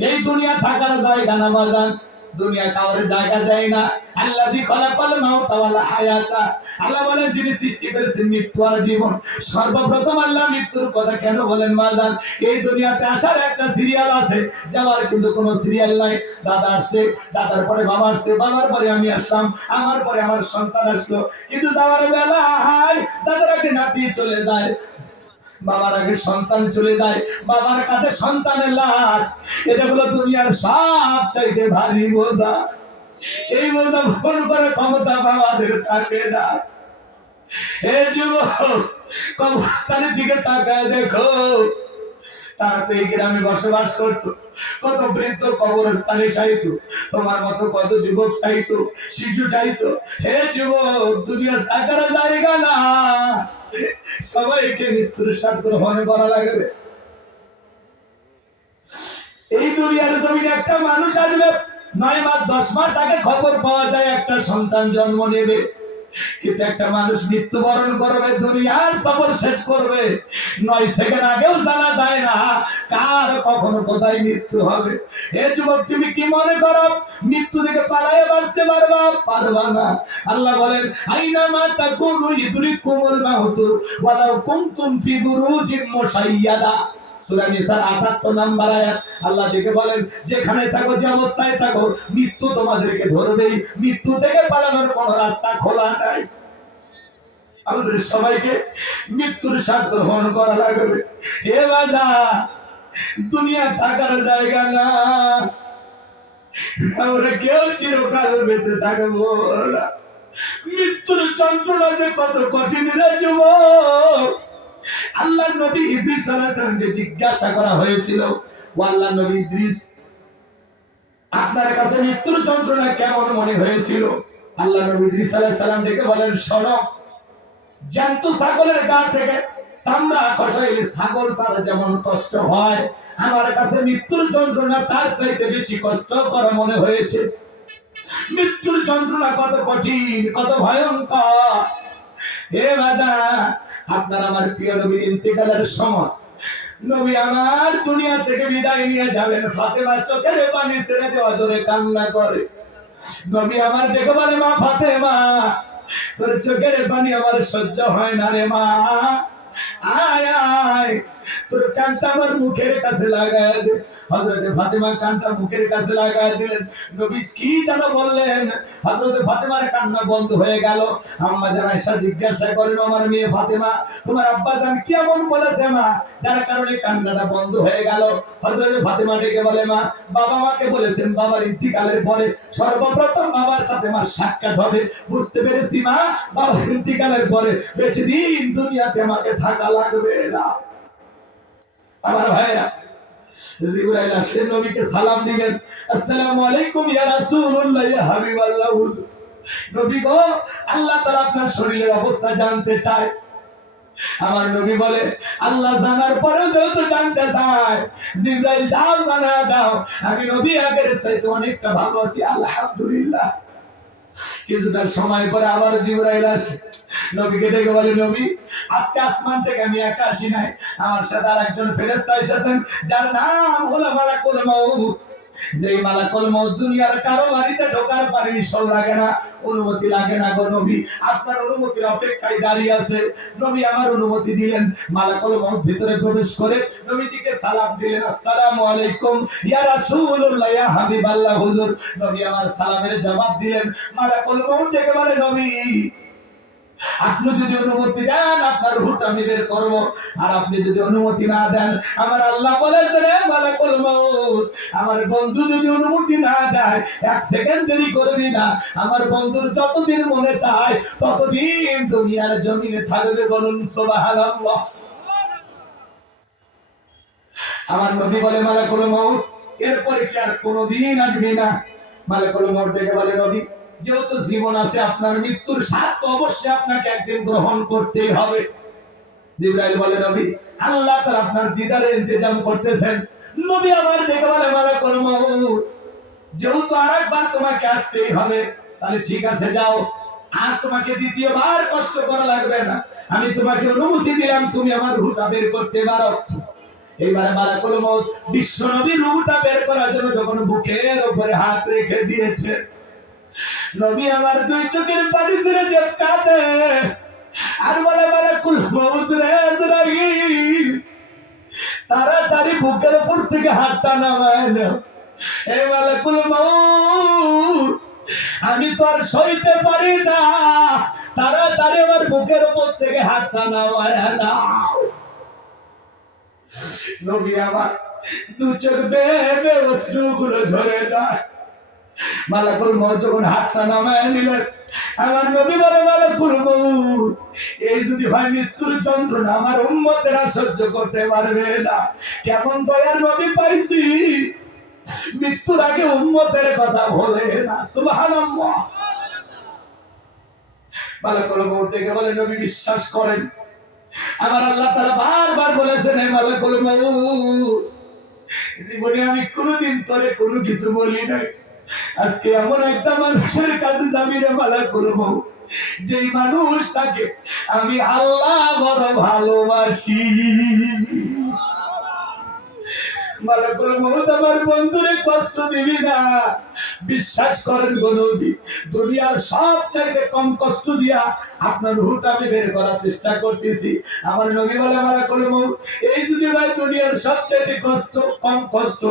এই দুনিয়া থাকার জায়গা না বাজান, দুনিয়া কাউরে জায়গা দেয় না। আল্লাযী খালাকাল মাউতা ওয়াল হায়াতা, আল্লাহ বলেন যিনি সৃষ্টি করেছেন মৃত্যু আর জীবন। সর্বপ্রথম আল্লাহ মৃত্যুর কথা কেন বলেন বাজান? এই দুনিয়াতে আসার একটা সিরিয়াল আছে, যাওয়ার কিন্তু কোনো সিরিয়াল নাই। দাদা আসছে, দাদার পরে বাবা আসছে, বাবার পরে আমি আসলাম, আমার পরে আমার সন্তান আসলো, কিন্তু যাওয়ার বেলায় দাদার আগে নাতি চলে যায়, বাবার আগে সন্তান চলে যায়, বাবার কাছে সন্তানের লাশ। এটা হলো দুনিয়ার সব চাইতে ভারী বোঝা। এই বোঝা বহন করে ক্ষমতা বাবাদের থাকে না। এই যুবক, কবরস্থানের দিকে তাকায় দেখো, তারা তো এই গ্রামে বসবাস করত, কত বৃদ্ধ কবরস্থানে চাইতো, তোমার মতো কত যুবক চাইতো, শিশু চাইতো। হে যুবক, দুনিয়া সাকার জায়গা না, সবাইকে মৃত্যুর স্বাদ গ্রহণ করা লাগবে। এই দুনিয়ার জমিনে একটা মানুষ আসবে, 9 মাস 10 মাস আগে খবর পাওয়া যায় একটা সন্তান জন্ম নেবে, কিন্তু একটা মানুষ মৃত্যুবরণ করবে, দুনিয়ার সফর শেষ করবে, 9 সেকেন্ড আগেও জানা যায় না কার কখনো কোথায় মৃত্যু হবে। হে যুবক, তুমি কি মনে করো মৃত্যু থেকে পালায়ে বাঁচতে পারবা? পারবা না। আল্লাহ বলেন আইনামা তাকুনু ইদরিকুমুল মাউতু ওয়ালাউ কুনতুম ফি বুরুজিন মুশাইয়াদা। সূরা নিসার 78 নম্বর আয়াত। আল্লাহ ডেকে বলেন যেখানে থাকো, যে অবস্থায় থাকো, মৃত্যু তোমাদেরকে ধরবেই, মৃত্যু থেকে পালানোর কোনো রাস্তা খোলা নাই। আমাদের সবাইকে মৃত্যুর স্বাদ গ্রহণ করা লাগবে। হে বাজার, দুনিয়া থাকার জায়গা না, আমরা কেউ চিরকাল বেঁচে থাকবো না। মৃত্যুর যন্ত্রণা যে কত কঠিন রে যুবক। আল্লাহর নবী ইদ্রিস আলাইহিস সালামকে জিজ্ঞাসা করা হয়েছিল, ও আল্লাহর নবী ইদ্রিস, আপনার কাছে মৃত্যুর যন্ত্রণা কেমন মনে হয়েছিল? আল্লাহর নবী ইদ্রিস আলাইহিস সালাম ডেকে বলেন, শোনো, জ্যান্ত ছাগলের গা থেকে চামড়া খসাইলে ছাগল তার যেমন কষ্ট হয়, আমার কাছে মৃত্যুর যন্ত্রণা তার চাইতে বেশি কষ্টকর মনে হয়েছে। মৃত্যুর যন্ত্রণা কত কঠিন, কত ভয়ঙ্কর। হে বাজা, আপনার আমার প্রিয় নবীর ইন্তেকালের সময় নবী আমার দুনিয়া থেকে বিদায় নিয়ে যাবেন, ফাতেমা চোখের পানি ছেড়ে দেওয়া জোরে কান্না করে। নবী আমার ডেকে বলে, মা ফাতেমা, তোর চোখের পানি আমার সহ্য হয় না রে মা, আয় আয়, তোর কানটা আমার মুখের কাছে লাগায় দে। হযরতে ফাতেমা কানটা মুখের কাছে লাগায় দিলেন। নবী কি যেন বললেন, হযরতে ফাতেমার কান্না বন্ধ হয়ে গেল। আম্মা জান আয়েশা জিজ্ঞাসা করেন, আমার মেয়ে ফাতেমা, তোমার আব্বা জান কি এমন বলেছে মা, যার কারণে কান্নাটা বন্ধ হয়ে গেল? হযরতে ফাতেমা ডেকে বলে, মা, বাবা আমাকে বলেছেন বাবার ইন্তিকালের পরে সর্বপ্রথম বাবার সাথে আমার সাক্ষাৎ হবে। বুঝতে পেরেছি মা, বাবার ইন্তিকালের পরে বেশি দিন দুনিয়াতে আমাকে থাকা লাগবে না। আমার ভাইরা, জিবরাইল আসলেন, নবীকে সালাম দিলেন, আসসালামু আলাইকুম ইয়া রাসূলুল্লাহ, ইয়া হাবিবাল্লাহ। নবী গো, আল্লাহ তাআলা আপনার শরীরের অবস্থা জানতে চায়। আমার নবী বলে আল্লাহ জানার পরেও যেহেতু জানতে চায়, জিবরাইল যাও জানা দাও আমি নবী আগের চাইতে অনেকটা ভালো আছি আলহামদুলিল্লাহ। কিছুটা সময় পরে আবার জিবরাইল আসে, নবীকে ডেকে বলে নবী আজকে আসমান থেকে আমি একা আসি নাই, আমার সাথে আর একজন ফেরেশতা এসেছেন যার নাম হলো মালাকুল মউত। যেই মালাকুল মউত দুনিয়ার কারো বাড়িতে ঢোকার পারমিশন লাগে না, অনুমতি লাগে না গো নবী, আপনার অনুমতির অপেক্ষায় দাঁড়িয়ে আছে। নবী আমার অনুমতি দিলেন, মালাকুল মউত ভিতরে প্রবেশ করে নবীজিকে সালাম দিলেন, আসসালামু আলাইকুম ইয়া রাসূলুল্লাহ ইয়া হাবিবাল্লাহ হুজুর। নবী আমার সালামের জবাব দিলেন। মালাকুল মউত ডেকে বলে নবী আপনি যদি অনুমতি দেন আপনার রূহটা আমি বের করব, আর আপনি যদি অনুমতি না দেন আমার আল্লাহ বলেছেন মালাকুল মউত আমার বন্ধু যদি অনুমতি না দেয় এক সেকেন্ড দেরি করবি না, আমার বন্ধুর যতদিন মনে চায় ততদিন দুনিয়ার জমিনে থাকবে, বলুন সুবহানাল্লাহ। আমার নবী বলে মালাকুল মউত এরপরে কি আর কোনোদিন আসবে না? মালাকুল মউত ডেকে বলে নবী যেহেতু জীবন আছে আপনার মৃত্যুর স্বাদ তো অবশ্যই আপনাকে একদিন গ্রহণ করতেই হবে। জিবরাইল বলে নবী আল্লাহ তাআলা আপনার দিদারের ইন্তজাম করতেছেন। নবী আমার দেখে বলে মালাকুল মউত যেহেতু আরেকবার তোমাকে আসতেই হবে তাহলে ঠিক আছে যাও, আর তোমাকে দ্বিতীয়বার কষ্ট করা লাগবে না, আমি তোমাকে অনুমতি দিলাম তুমি আমার রূহটা বের করতে পারো। এইবারে মালাকুল মউত বিশ্ব নবীর রূহটা বের করার জন্য যখন বুকের উপরে হাত রেখে দিয়েছে, নবী আমার দুই চোখের পানি ছেড়ে যে কাঁদে আর বলে মালাকুল মউত রে আজরাইল তাড়াতাড়ি বুকের উপর থেকে হাতটা নামায় নাও। এই মালাকুল মউত আমি তো আর সইতে পারি না, তাড়াতাড়ি আমার বুকের উপর থেকে হাতটা নামায় নাও। নবী আমার দু চোখ বেয়ে বেয়ে অশ্রুগুলো ঝরে যায়। মালাকুল মউত যখন হাতটা নামায় নিলেন আমার নবী বলে মালাকুল মউত এই যদি হয় মৃত্যুর যন্ত্রণা আমার উম্মতেরা সহ্য করতে পারবে না। কেমন দয়ার নবী পাইছি, মৃত্যুর আগে উম্মতের কথা বলে না, সুবহানাল্লাহ। মালাকুল মউত ডেকে বলে নবী বিশ্বাস করেন আমার আল্লাহ তাআলা বারবার বলেছেন হে মালাকুল মউত জীবনে আমি কোনোদিন তোরে কোনো কিছু বলি নাই, আজকে এমন একটা মানুষের কাছে যাবি রে মালাকুল মউত যেই মানুষটাকে আমি আল্লাহ বড় ভালোবাসি। মালাকুল মউত আমার বন্ধুরে কষ্ট দিবি না, বিশ্বাস করেন গো নবী দুনিয়ার সবচাইতে কম কষ্ট দিয়া আপনার রূহটা আমি বের করার চেষ্টা করতেছি। আমার নবী বলে মালাকুল মউত এই যদি ভাই দুনিয়ার সবচাইতে কষ্ট কম কষ্ট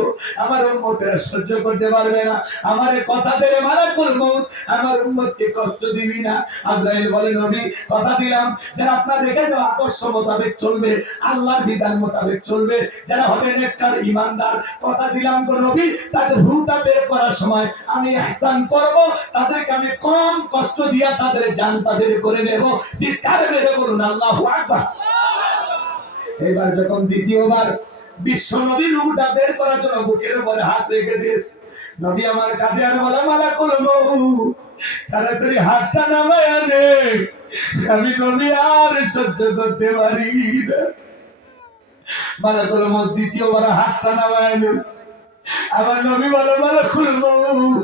আমার উম্মতেরা সহ্য করতে পারবে না, আমারে কথা দে রে মালাকুল মউত আমার উম্মতকে কষ্ট দিবি না। আজরাইল বলে নবী কথা দিলাম যারা আপনার রেখে যাওয়া আদর্শ মোতাবেক চলবে, আল্লাহর বিধান মোতাবেক চলবে, যারা হবে নেককার ঈমানদার, কথা দিলাম গো নবী তাদের রূহটা বের করার সময় আমি ইহসান করব, তাদেরকে আমি কম কষ্ট দিয়া তাদের জানটা বের করে নেব। চিৎকার মেরে বলুন আল্লাহু আকবার। এবার যখন দ্বিতীয়বার বিশ্ব নবীর রূহটা বের করার জন্য বুকের উপরে হাত রেখে দিয়েছে, নবী আমার কাঁধে আর বলা মালাকুল মউত তাড়াতাড়ি হাতটা নামায় নে, আমি নবী আর সহ্য করতে পারি না। মালাকুল মউত দ্বিতীয়বার হাতটা নামায় নে, আমার নবী বলে মালাকুল মউত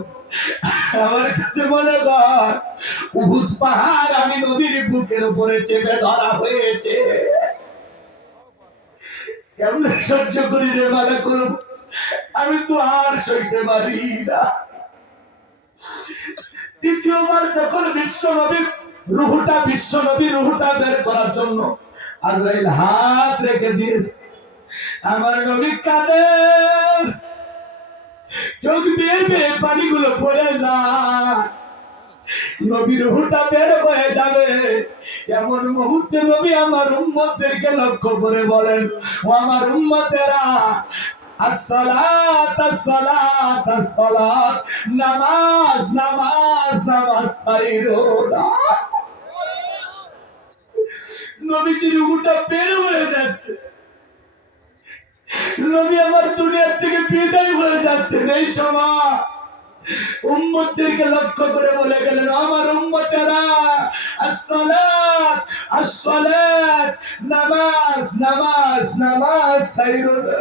আমার কাছে মনে কর উহুদ পাহাড় আমি নবীর বুকের উপরে চেপে ধরা হয়েছে, কেমন সহ্য করি রে মালাকুল আমি তো আর সইতে পারি না। তৃতীয়বার যখন বিশ্ব নবীর রূহটা বের করার জন্য আজরাইল হাত রেখে দিয়েছে, আমার নবী কাঁদে চোখ বেয়ে বেয়ে পানিগুলো পড়ে যায়, নবীর রূহটা বের হয়ে যাবে এমন মুহূর্তে নবী আমার উম্মতদেরকে লক্ষ্য করে বলেন ও আমার উম্মতেরা আসসালাত আসসালাত আসসালাত নামাজ নামাজ নামাজ ছাইরো না। নবীজির রূহটা বের হয়ে যাচ্ছে, নবী আমার দুনিয়া থেকে বিদায় হয়ে যাচ্ছে, এই সময় উম্মতদেরকে লক্ষ্য করে বলে গেলেন আমার উম্মতেরা আসসালাত আসসালাত, নামাজ নামাজ নামাজ ছাইরো না।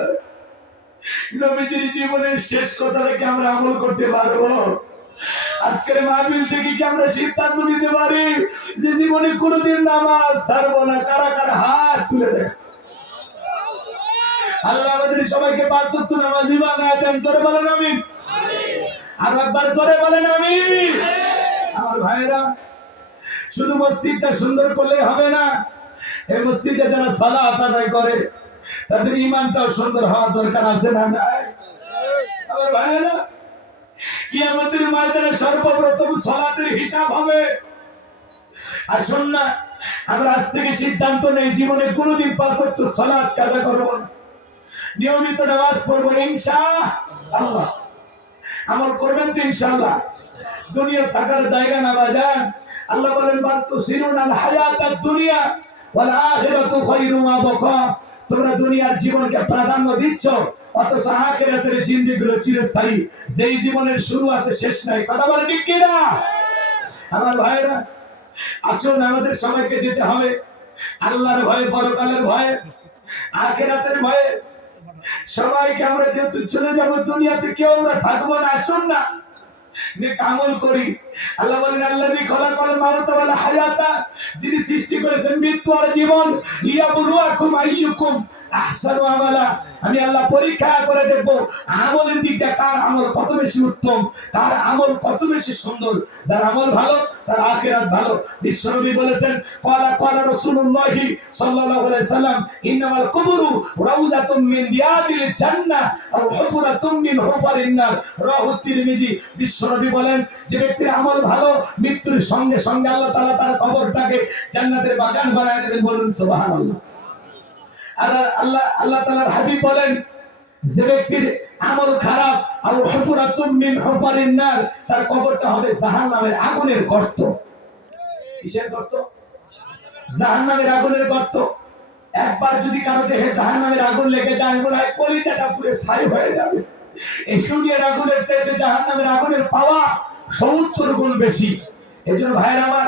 নবীজির জীবনের শেষ কথাটাকে আমরা আমল করতে পারবো? আজকের মাহফিল থেকে কি আমরা সিদ্ধান্ত নিতে পারি যে জীবনে কোনোদিন নামাজ ছাড়বো না? কারা কারা হাত তুলে দেয়। আল্লাহ আমাদের সবাইকে পাঁচ ওয়াক্ত নামাজি বানায় দেন। জোরে বলেন আমিন। আর একবার জোরে বলেন আমিন। আমার ভাইরা, শুধু মসজিদটা সুন্দর করলে হবে না, এই মসজিদে যারা সালাত আদায় করে তাদের ঈমানটাও সুন্দর হওয়া দরকার, আছে না নাই? আমার ভাইরা, কিয়ামতের ময়দানে সর্বপ্রথম সালাতের হিসাব হবে। আসুন না আমরা আজ থেকে সিদ্ধান্ত নেই জীবনে কোনোদিন পাঁচ ওয়াক্ত সালাত কাজা করব না, নিয়মিত নামাজ পড়বো ইনশাআল্লাহ। আমল করবেন তো ইনশাআল্লাহ? দুনিয়া থাকার জায়গা না বাজান। আল্লাহ বলেন বাল তুসিরুনাল হায়াতাদ দুনিয়া ওয়াল আখিরাতু খায়রুম ওয়া বাকা। তোমরা দুনিয়ার জীবনকে প্রাধান্য দিচ্ছ, অথচ আখিরাতের জিন্দেগিগুলো চিরস্থায়ী। যেই জীবনের শুরু আছে শেষ নাই। কথা বলেন ঠিক কি না? আমার ভাইরা, আসুন আমাদের সবাইকে যেতে হবে আল্লাহর ভয়ে, পরকালের ভয়ে, আখিরাতের ভয়ে। সবাইকে আমরা যেহেতু চলে যাব দুনিয়াতে, কেউ আমরা থাকবো না। আসুন না নেক আমল করি। আল্লাহ বলেন আল্লাযী খালাকাল মাউতা ওয়াল হায়াতা, যিনি সৃষ্টি করেছেন মৃত্যু আর জীবন, লিয়াবলুয়াকুম আইয়ুকুম আহসানু আমালা। আমি আল্লাহ পরীক্ষা করে দেখব আমলের দিকটা কার আমল কত বেশি উত্তম, কার আমল কত বেশি সুন্দর। যার আমল ভালো তার আখিরাত ভালো। বিশ্বনবী বলেছেন ক্বালা রাসূলুল্লাহি সাল্লাল্লাহু আলাইহি সাল্লাম ইন্নামাল কুবুরু রাউযাতুম মিন রিয়াদিল জান্নাহ আও হুফরাতুম মিন হুফারিন নার। রাওয়াহু তিরমিজি। বিশ্বনবী বলেন যে ব্যক্তির আমল ভালো, মৃত্যুর সঙ্গে সঙ্গে আল্লাহ তাআলা তার কবরটাকে জান্নাতের বাগান বানায় দেবেন। বলুন সুবহানাল্লাহ। আর আল্লাহ তাআলার হাবিব বলেন যে ব্যক্তির আমল খারাপ, আও হুফরাতুম মিন হুফারিন নার, তার কবরটা হবে জাহান্নামের আগুনের গর্ত। কিসের গর্ত? জাহান্নামের আগুনের গর্ত। একবার যদি কারো দেহে জাহান্নামের আগুন লেগে যায়, মনে হয় কলিজাটা পুরো ছাই হয়ে যাবে। এই দুনিয়ার আগুনের চাইতে জাহান্নামের আগুনের পাওয়া 70 গুণ বেশি। এজন্য ভাইরা আমার,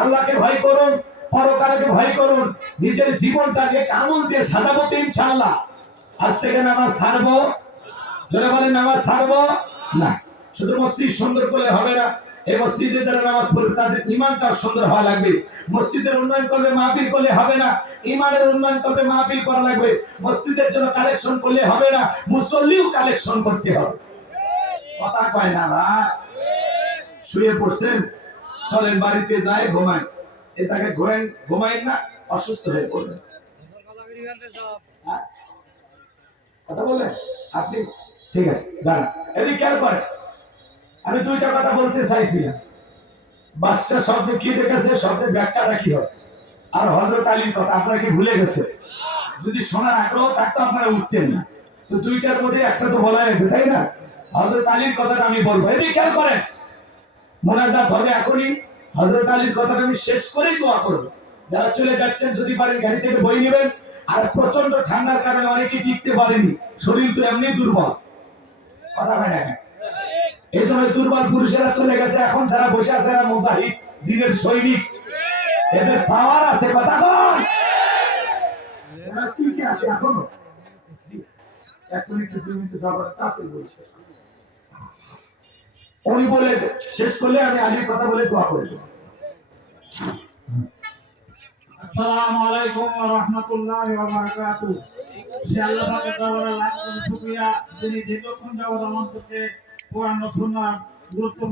আল্লাহকে ভয় করুন, পরকালকে ভয় করুন, নিজের জীবনটাকে আমল দিয়ে সাজাবো তো ইনশাআল্লাহ। আজ থেকে নামাজ ছাড়বো। জোরে বলেন নামাজ ছাড়বো না। শুধু মসজিদ সুন্দর করলে হবে না, এই মসজিদে যারা নামাজ পড়বে তাদের ঈমানটা সুন্দর হওয়া লাগবে। মসজিদের উন্নয়ন করবে, মাহফিল করলে হবে না, ঈমানের উন্নয়ন করবে, মাহফিল করা লাগবে। মসজিদের জন্য কালেকশন করলে হবে না, মুসল্লিও কালেকশন করতে হবে। কথা কয় না ভাই? শুয়ে পড়ছেন, চলেন বাড়িতে যায় ঘুমায়। এই জায়গায় ঘুমায় না, অসুস্থ হয়ে পড়বেন। কথা বলেন আপনি? ঠিক আছে, দাঁড়ান, এদিকে খেয়াল করেন। আমি দুইটা কথা বলতে চাইছিলাম। বাদশা শব্দে কি দেখেছে, শব্দের ব্যাখ্যাটা কি হবে, আর হযরত আলীর কথা আপনারা কি ভুলে গেছে? যদি শোনার আগ্রহ থাকতো আপনারা উঠতেন না। তো দুইটার মধ্যে একটা তো বলা যাবে, তাই না? হযরত আলীর কথাটা আমি বলবো, এদিকে খেয়াল করেন। মোনাজাত হবে এখনই, হযরত আলীর কথাটা আমি শেষ করেই দোয়া করব। যারা চলে যাচ্ছেন যদি পারেন গাড়ি থেকে বই নেবেন। আর প্রচন্ড ঠান্ডার কারণে অনেকেই টিকতে পারেনি, শরীর তো এমনি দুর্বল। কথা হয় না? এই জন্য দুর্বল পুরুষেরা চলে গেছে। এখন যারা বসে আছে এরা মুজাহিদ, দিনের সৈনিক, এদের পাওয়ার আছে। কথা কন, এরা ঠিকই আছে এখনো। এক মিনিট 2 মিনিট যাবার তাতে বলছে। উনি বলে শেষ করলে আমি আলীর কথা বলে দোয়া করে দেব। আসসালামু আলাইকুম ওয়া রাহমাতুল্লাহি ওয়া বারাকাতুহু। আল্লাহ পাকের দরবারে লাখ লাখ শুকরিয়া, যিনি দীর্ঘক্ষণ যাবত আমাদেরকে কোরআন ও সুন্নাহ গুরুত্ব